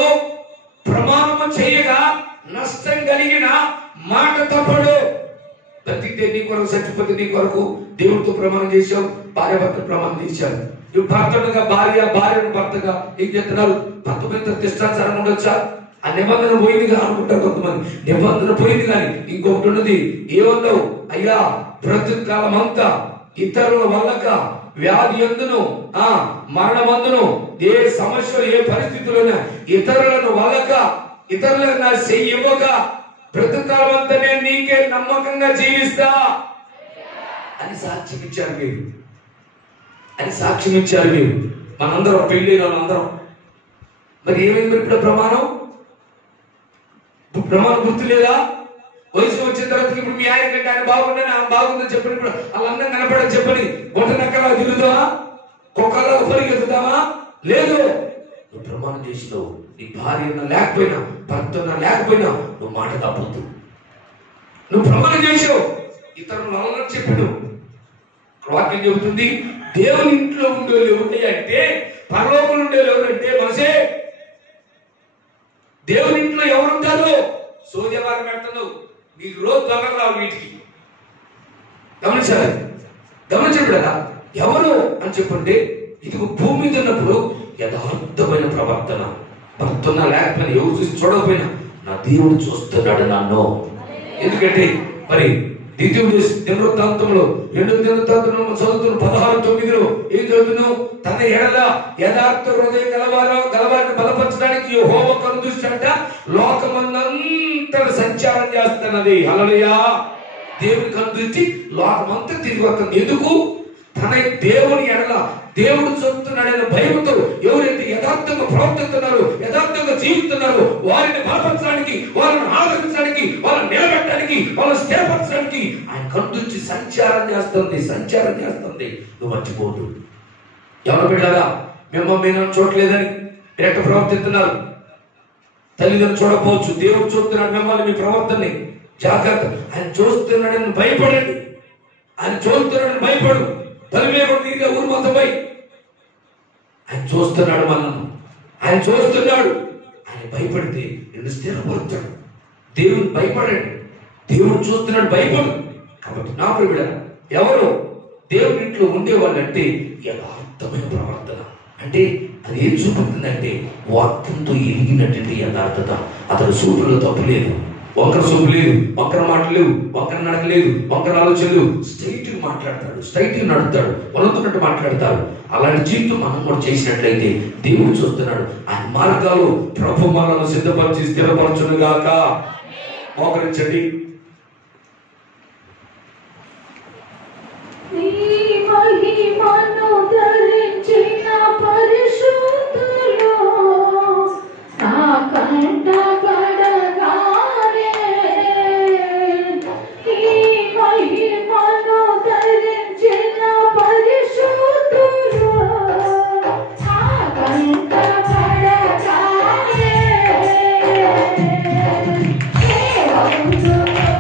ప్రమాణము చేయగా నష్టం కలిగిన మాట తప్పడు. బ్రతికితే నీ కొరకు, చచ్చిపోతే నీ కొరకు దేవుడితో ప్రమాణం చేశావు. భార్య భర్త ప్రమాణం చేశారు. ఇప్పుడు భర్తగా భార్య, భార్యను భర్తగా ఏం చేస్తున్నారు? భర్త మీద ఇష్టాచారం ఉండొచ్చా? ఆ నిబంధన పోయిందిగా అనుకుంటారు కొంతమంది. నిబంధన పోయింది కానీ ఇంకొకటి ఉన్నది. ఏమన్నావు? అయ్యా, బ్రతుకు కాలం అంతా ఇతరుల వల్లక వ్యాధి ఎందును, మరణమందును, ఏ సమస్యలు, ఏ పరిస్థితుల్లో ఇతరులను వల్లక, ఇతరులను నా చెయ్యక బ్రతుకు కాలం అంతా నేను నీకే నమ్మకంగా జీవిస్తా అని సాక్ష్యం ఇచ్చారు మీరు. అని సాక్ష్యం ఇచ్చారు మీరు. మనందరం పెళ్లి అందరం. మరి ఏమైంది ఇప్పుడు ప్రమాణం? ప్రమాణం గుర్తు లేదా? వయసు వచ్చిన తర్వాత ఇప్పుడు మీ ఆయన కంటే ఆయన బాగుందని, ఆయన బాగుందని చెప్పని ఇప్పుడు వాళ్ళందరం కనపడని చెప్పని గుంటనక్కలా తిరుగుతావా? కుక్కలా పరిగెత్తుతావా? లేదు. నువ్వు ప్రమాణం చేసినావు. నీ భార్య లేకపోయినా, భర్త లేకపోయినా నువ్వు మాట తప్పొద్దు. నువ్వు ప్రమాణం చేసావు. ఇతరులు వాళ్ళని చెప్పాడు. వాక్యం చెబుతుంది, దేవుని ఇంట్లో ఉండేవాళ్ళు ఎవరు అంటే, పరలోకంలో ఉండేవాళ్ళు ఎవరంటే మనసే. దేవుని ఇంట్లో ఎవరుంటారు? సోదవారం పెడతావు. నీకు రోజు దొంగలు రావు వీటికి. గమనించాలి, గమనించండి కదా. ఎవరు అని చెప్పండి, ఇది భూమి మీద ఉన్నప్పుడు యథార్థమైన ప్రవర్తన, భర్తున్నా లేకపోయినా ఎవరు చూసి చూడకపోయినా నా దేవుడు చూస్తున్నాడు నన్ను. ఎందుకంటే మరి ద్వితీయుడు దినవృత్తాంతంలో 2 దినవృత్తాంతంలో చదువుతున్న 16:9 ఏం చదువుతున్నావు? తన ఎడల యథార్థ హృదయం గలవారిని బలపరచడానికి యెహోవా కనుదృష్టి అంట లోకమంతా సంచారం చేస్తున్నది. హల్లెలూయా. దేవుని కనుదృష్టి లోకమంతా తిరిగి వస్తుంది. ఎందుకు? తన దేవుని ఎడల దేవుడు చూస్తున్నాడనే భయంతో ఎవరైతే యథార్థంగా ప్రవర్తిస్తున్నారో, యథార్థంగా జీవిస్తున్నారో వారిని బలపరచడానికి, వాళ్ళని ఆదరించడానికి, వాళ్ళని నిలబెట్టడానికి, వాళ్ళని స్థిరపరచడానికి ఆయన కనుదృష్టి సంచారం చేస్తుంది. నువ్వు మర్చిపోదు. ఎవరు బిడ్డారా మిమ్మల్ని నేను చూడలేదని డైరెక్ట్ ప్రవర్తిస్తున్నారు. తల్లిదండ్రులు చూడకపోవచ్చు, దేవుడు చూస్తున్నాడు మిమ్మల్ని, మీ ప్రవర్తనని. జాగ్రత్త. ఆయన చూస్తున్నాడని భయపడండి. ఆయన చూస్తున్నాడని భయపడు. తల్లిదండ్రులు ఊరు మొత్తం పోయి ఆయన చూస్తున్నాడు మనల్ని, ఆయన చూస్తున్నాడు. ఆయన భయపడితే నిన్ను స్థిరపరుస్తాడు. దేవుని భయపడండి. దేవుడు చూస్తున్నాడు, భయపడు. కాబట్టి నా ప్రియుడ ఎవరు దేవుని ఇంట్లో ఉండేవాళ్ళు అంటే యథార్థమైన ప్రవర్తన. అంటే అది ఏం చూపుతుందంటే వాక్యంతో ఎరిగినటువంటి యథార్థత. అతను సూపులో తప్పు లేదు, వంకర సూపు లేదు, వంకర మాటలు లేవు, వంకర నడక లేదు, వంకర ఆలోచనలు. స్ట్రైట్ గా మాట్లాడతాడు, స్ట్రైట్ గా నడుస్తాడు, వలుతున్నట్టు మాట్లాడతాడు. అలాంటి జీవితం మనం కూడా చేసినట్లయితే దేవుడు చూస్తున్నాడు. ఆయన మార్గాలు ప్రభు మనల్ని సిద్ధపరిచి స్థిరపరచును గాక. మోకరించండి. Thank you.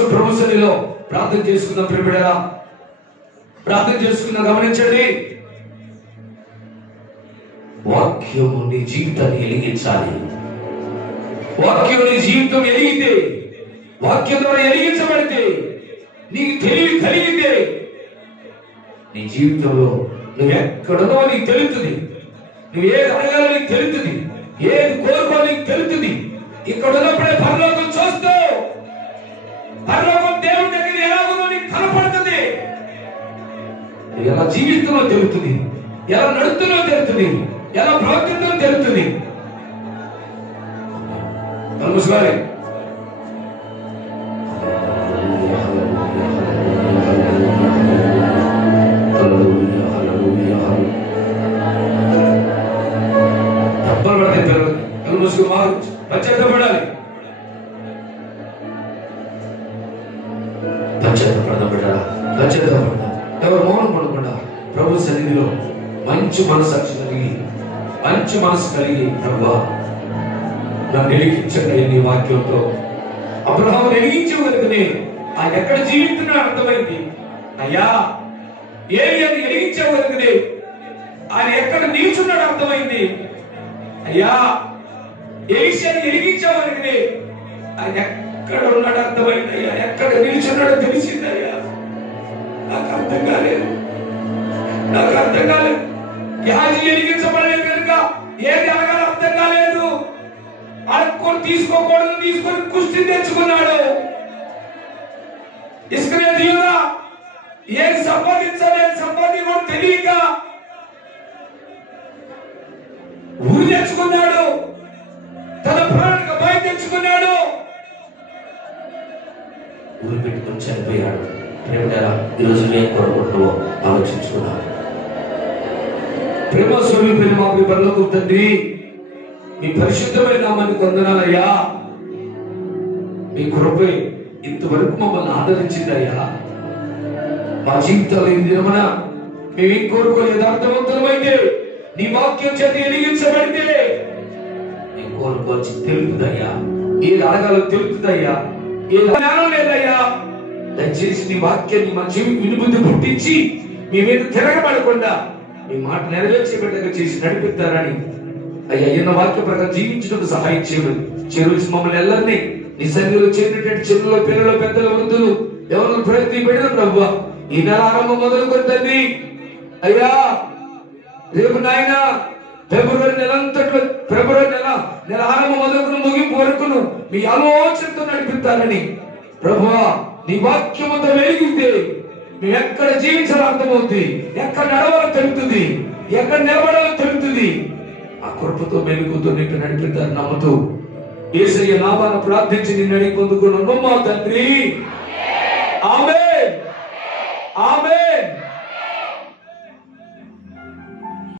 మూసుకుని ప్రభు సన్నిధిలో ప్రార్థన చేసుకుందాం. ప్రియబిడ్డలారా, ప్రార్థన చేసుకుందాం. గమనించండి, వాక్యము నీ జీవితాన్ని వెలిగించాలి. వాక్యం నీ జీవితం ఎలిగితే, వాక్యం ద్వారా ఎలిగించబడితే, నీకు తెలివి కలిగితే, నీ జీవితంలో నువ్వు ఎక్కడనో నీకు తెలుస్తుంది. నువ్వు ఏది అడగాలో నీకు తెలుస్తుంది, ఏది కోరుకోవాలో నీకు తెలుస్తుంది. ఇక్కడ ఉన్నప్పుడే పరలోకం చూస్తావు. పరలోకం దేవుడి దగ్గర ఎలాగో నీకు కనపడుతుంది. ఎలా జీవితంలో తెలుస్తుంది, ఎలా నడుతున్నో తెలుస్తుంది, ఎలా ప్రవర్తించడం తెలుస్తుంది. నమస్కారం. పశ్చాత్తపడాలి. ఎవరు మౌనం పడకుండా ప్రభు సన్నిధిలో మంచి మనసాక్షి కలిగి, మంచి మనసు కలిగి, ప్రభువా నన్ను వెలిగించండి నీ వాక్యంతో. అబ్రహాము వెలిగించగలిగితే ఆయన ఎక్కడ జీవిస్తున్నాడు అర్థమైంది. అయ్యా ఏలియాని వెలిగించగలిగితే ఆయన ఎక్కడ నిల్చున్నాడు అర్థమైంది. అయ్యా ఎలీషాని వెలిగించగలిగితే ఆయన ఎక్కడ ఉన్నాడు అర్థమైంది. అయ్యా ఎక్కడ నిల్చున్నాడో తెలిసిందయ్యా. నాకు అర్థం కాలేదు. యాజీ వెలిగించబడలేదు కనుక ఏది అడగాలో అర్థం కాలేదు. అడుక్కొని తీసుకోకూడదు, తీసుకొని కుస్తీ తెచ్చుకున్నాడు. ఇస్కరియోతు యూదా ఏది సంపాదించాలి, సంపాదించడం తెలియక ఊరు తెచ్చుకున్నాడు. తన ప్రాణానికి భయం తెచ్చుకున్నాడు. ఊరు పెట్టుకొని చనిపోయాడు. ఈరోజు నేను కోరుకుంటున్నావో ఆలోచించుకున్నాను. ప్రేమ స్వరూపైన మా పరలోకపు తండ్రి, మీ పరిశుద్ధమైన నామానికి వందనాలయ్యా. మీ కృపే ఇంతవరకు మమ్మల్ని ఆదరించిందయ్యా. మా జీవితాలు ఈ దినమున మేమేం కోరుకోలేదు. యథార్థవంతులమైతే నీ వాక్యం చేత వెలిగించబడితే నీ కోరుకోవచ్చు తెలుపుదయ్యా. ఏది అడగాలో తెలుపుదయ్యా. ఏ జ్ఞానం లేదయ్యా. దయచేసి నీ వాక్యాన్ని మా జీవితం వినుబుద్ధి పుట్టించి మీ మీద తిరగబడకుండా మీ మాట నెరవేర్చే బిడ్డగా చేసి నడిపిస్తారని అయ్యా ఎన్న వాక్య ప్రకారం జీవించడానికి సహాయం చేయమని చెరువు మమ్మల్ని ಎಲ್ಲರన్నీ నీ సన్నిధిలో చేరినటువంటి చిన్నలో పిల్లలు పెద్దలు వృద్ధులు ఎవరు ప్రయత్ని పెట్టిన ప్రభువా ఈ నెల ఆరంభం మొదలుకొని తండ్రి అయ్యా రేపు నాయన ఫిబ్రవరి నెల ఆరంభం మొదలుకొని ముగింపు వరకును మీ ఆలోచనతో నడిపిస్తారని ప్రభువా నీ వాక్యముతో వెలిగితే మేము ఎక్కడ జీవించాలో అర్థమవుతుంది, ఎక్కడ నడవాలో తెలుపుతుంది, ఎక్కడ నిలబడాలో తెలుపుతుంది. ఆ కృపతో మెలుగుతో నిన్ను నడిపిస్తారు నమ్ముతూ యేసయ్య నామాన ప్రార్థించి నిన్ను అడిగి పొందుకున్నాను మా తండ్రి. ఆమేన్, ఆమేన్.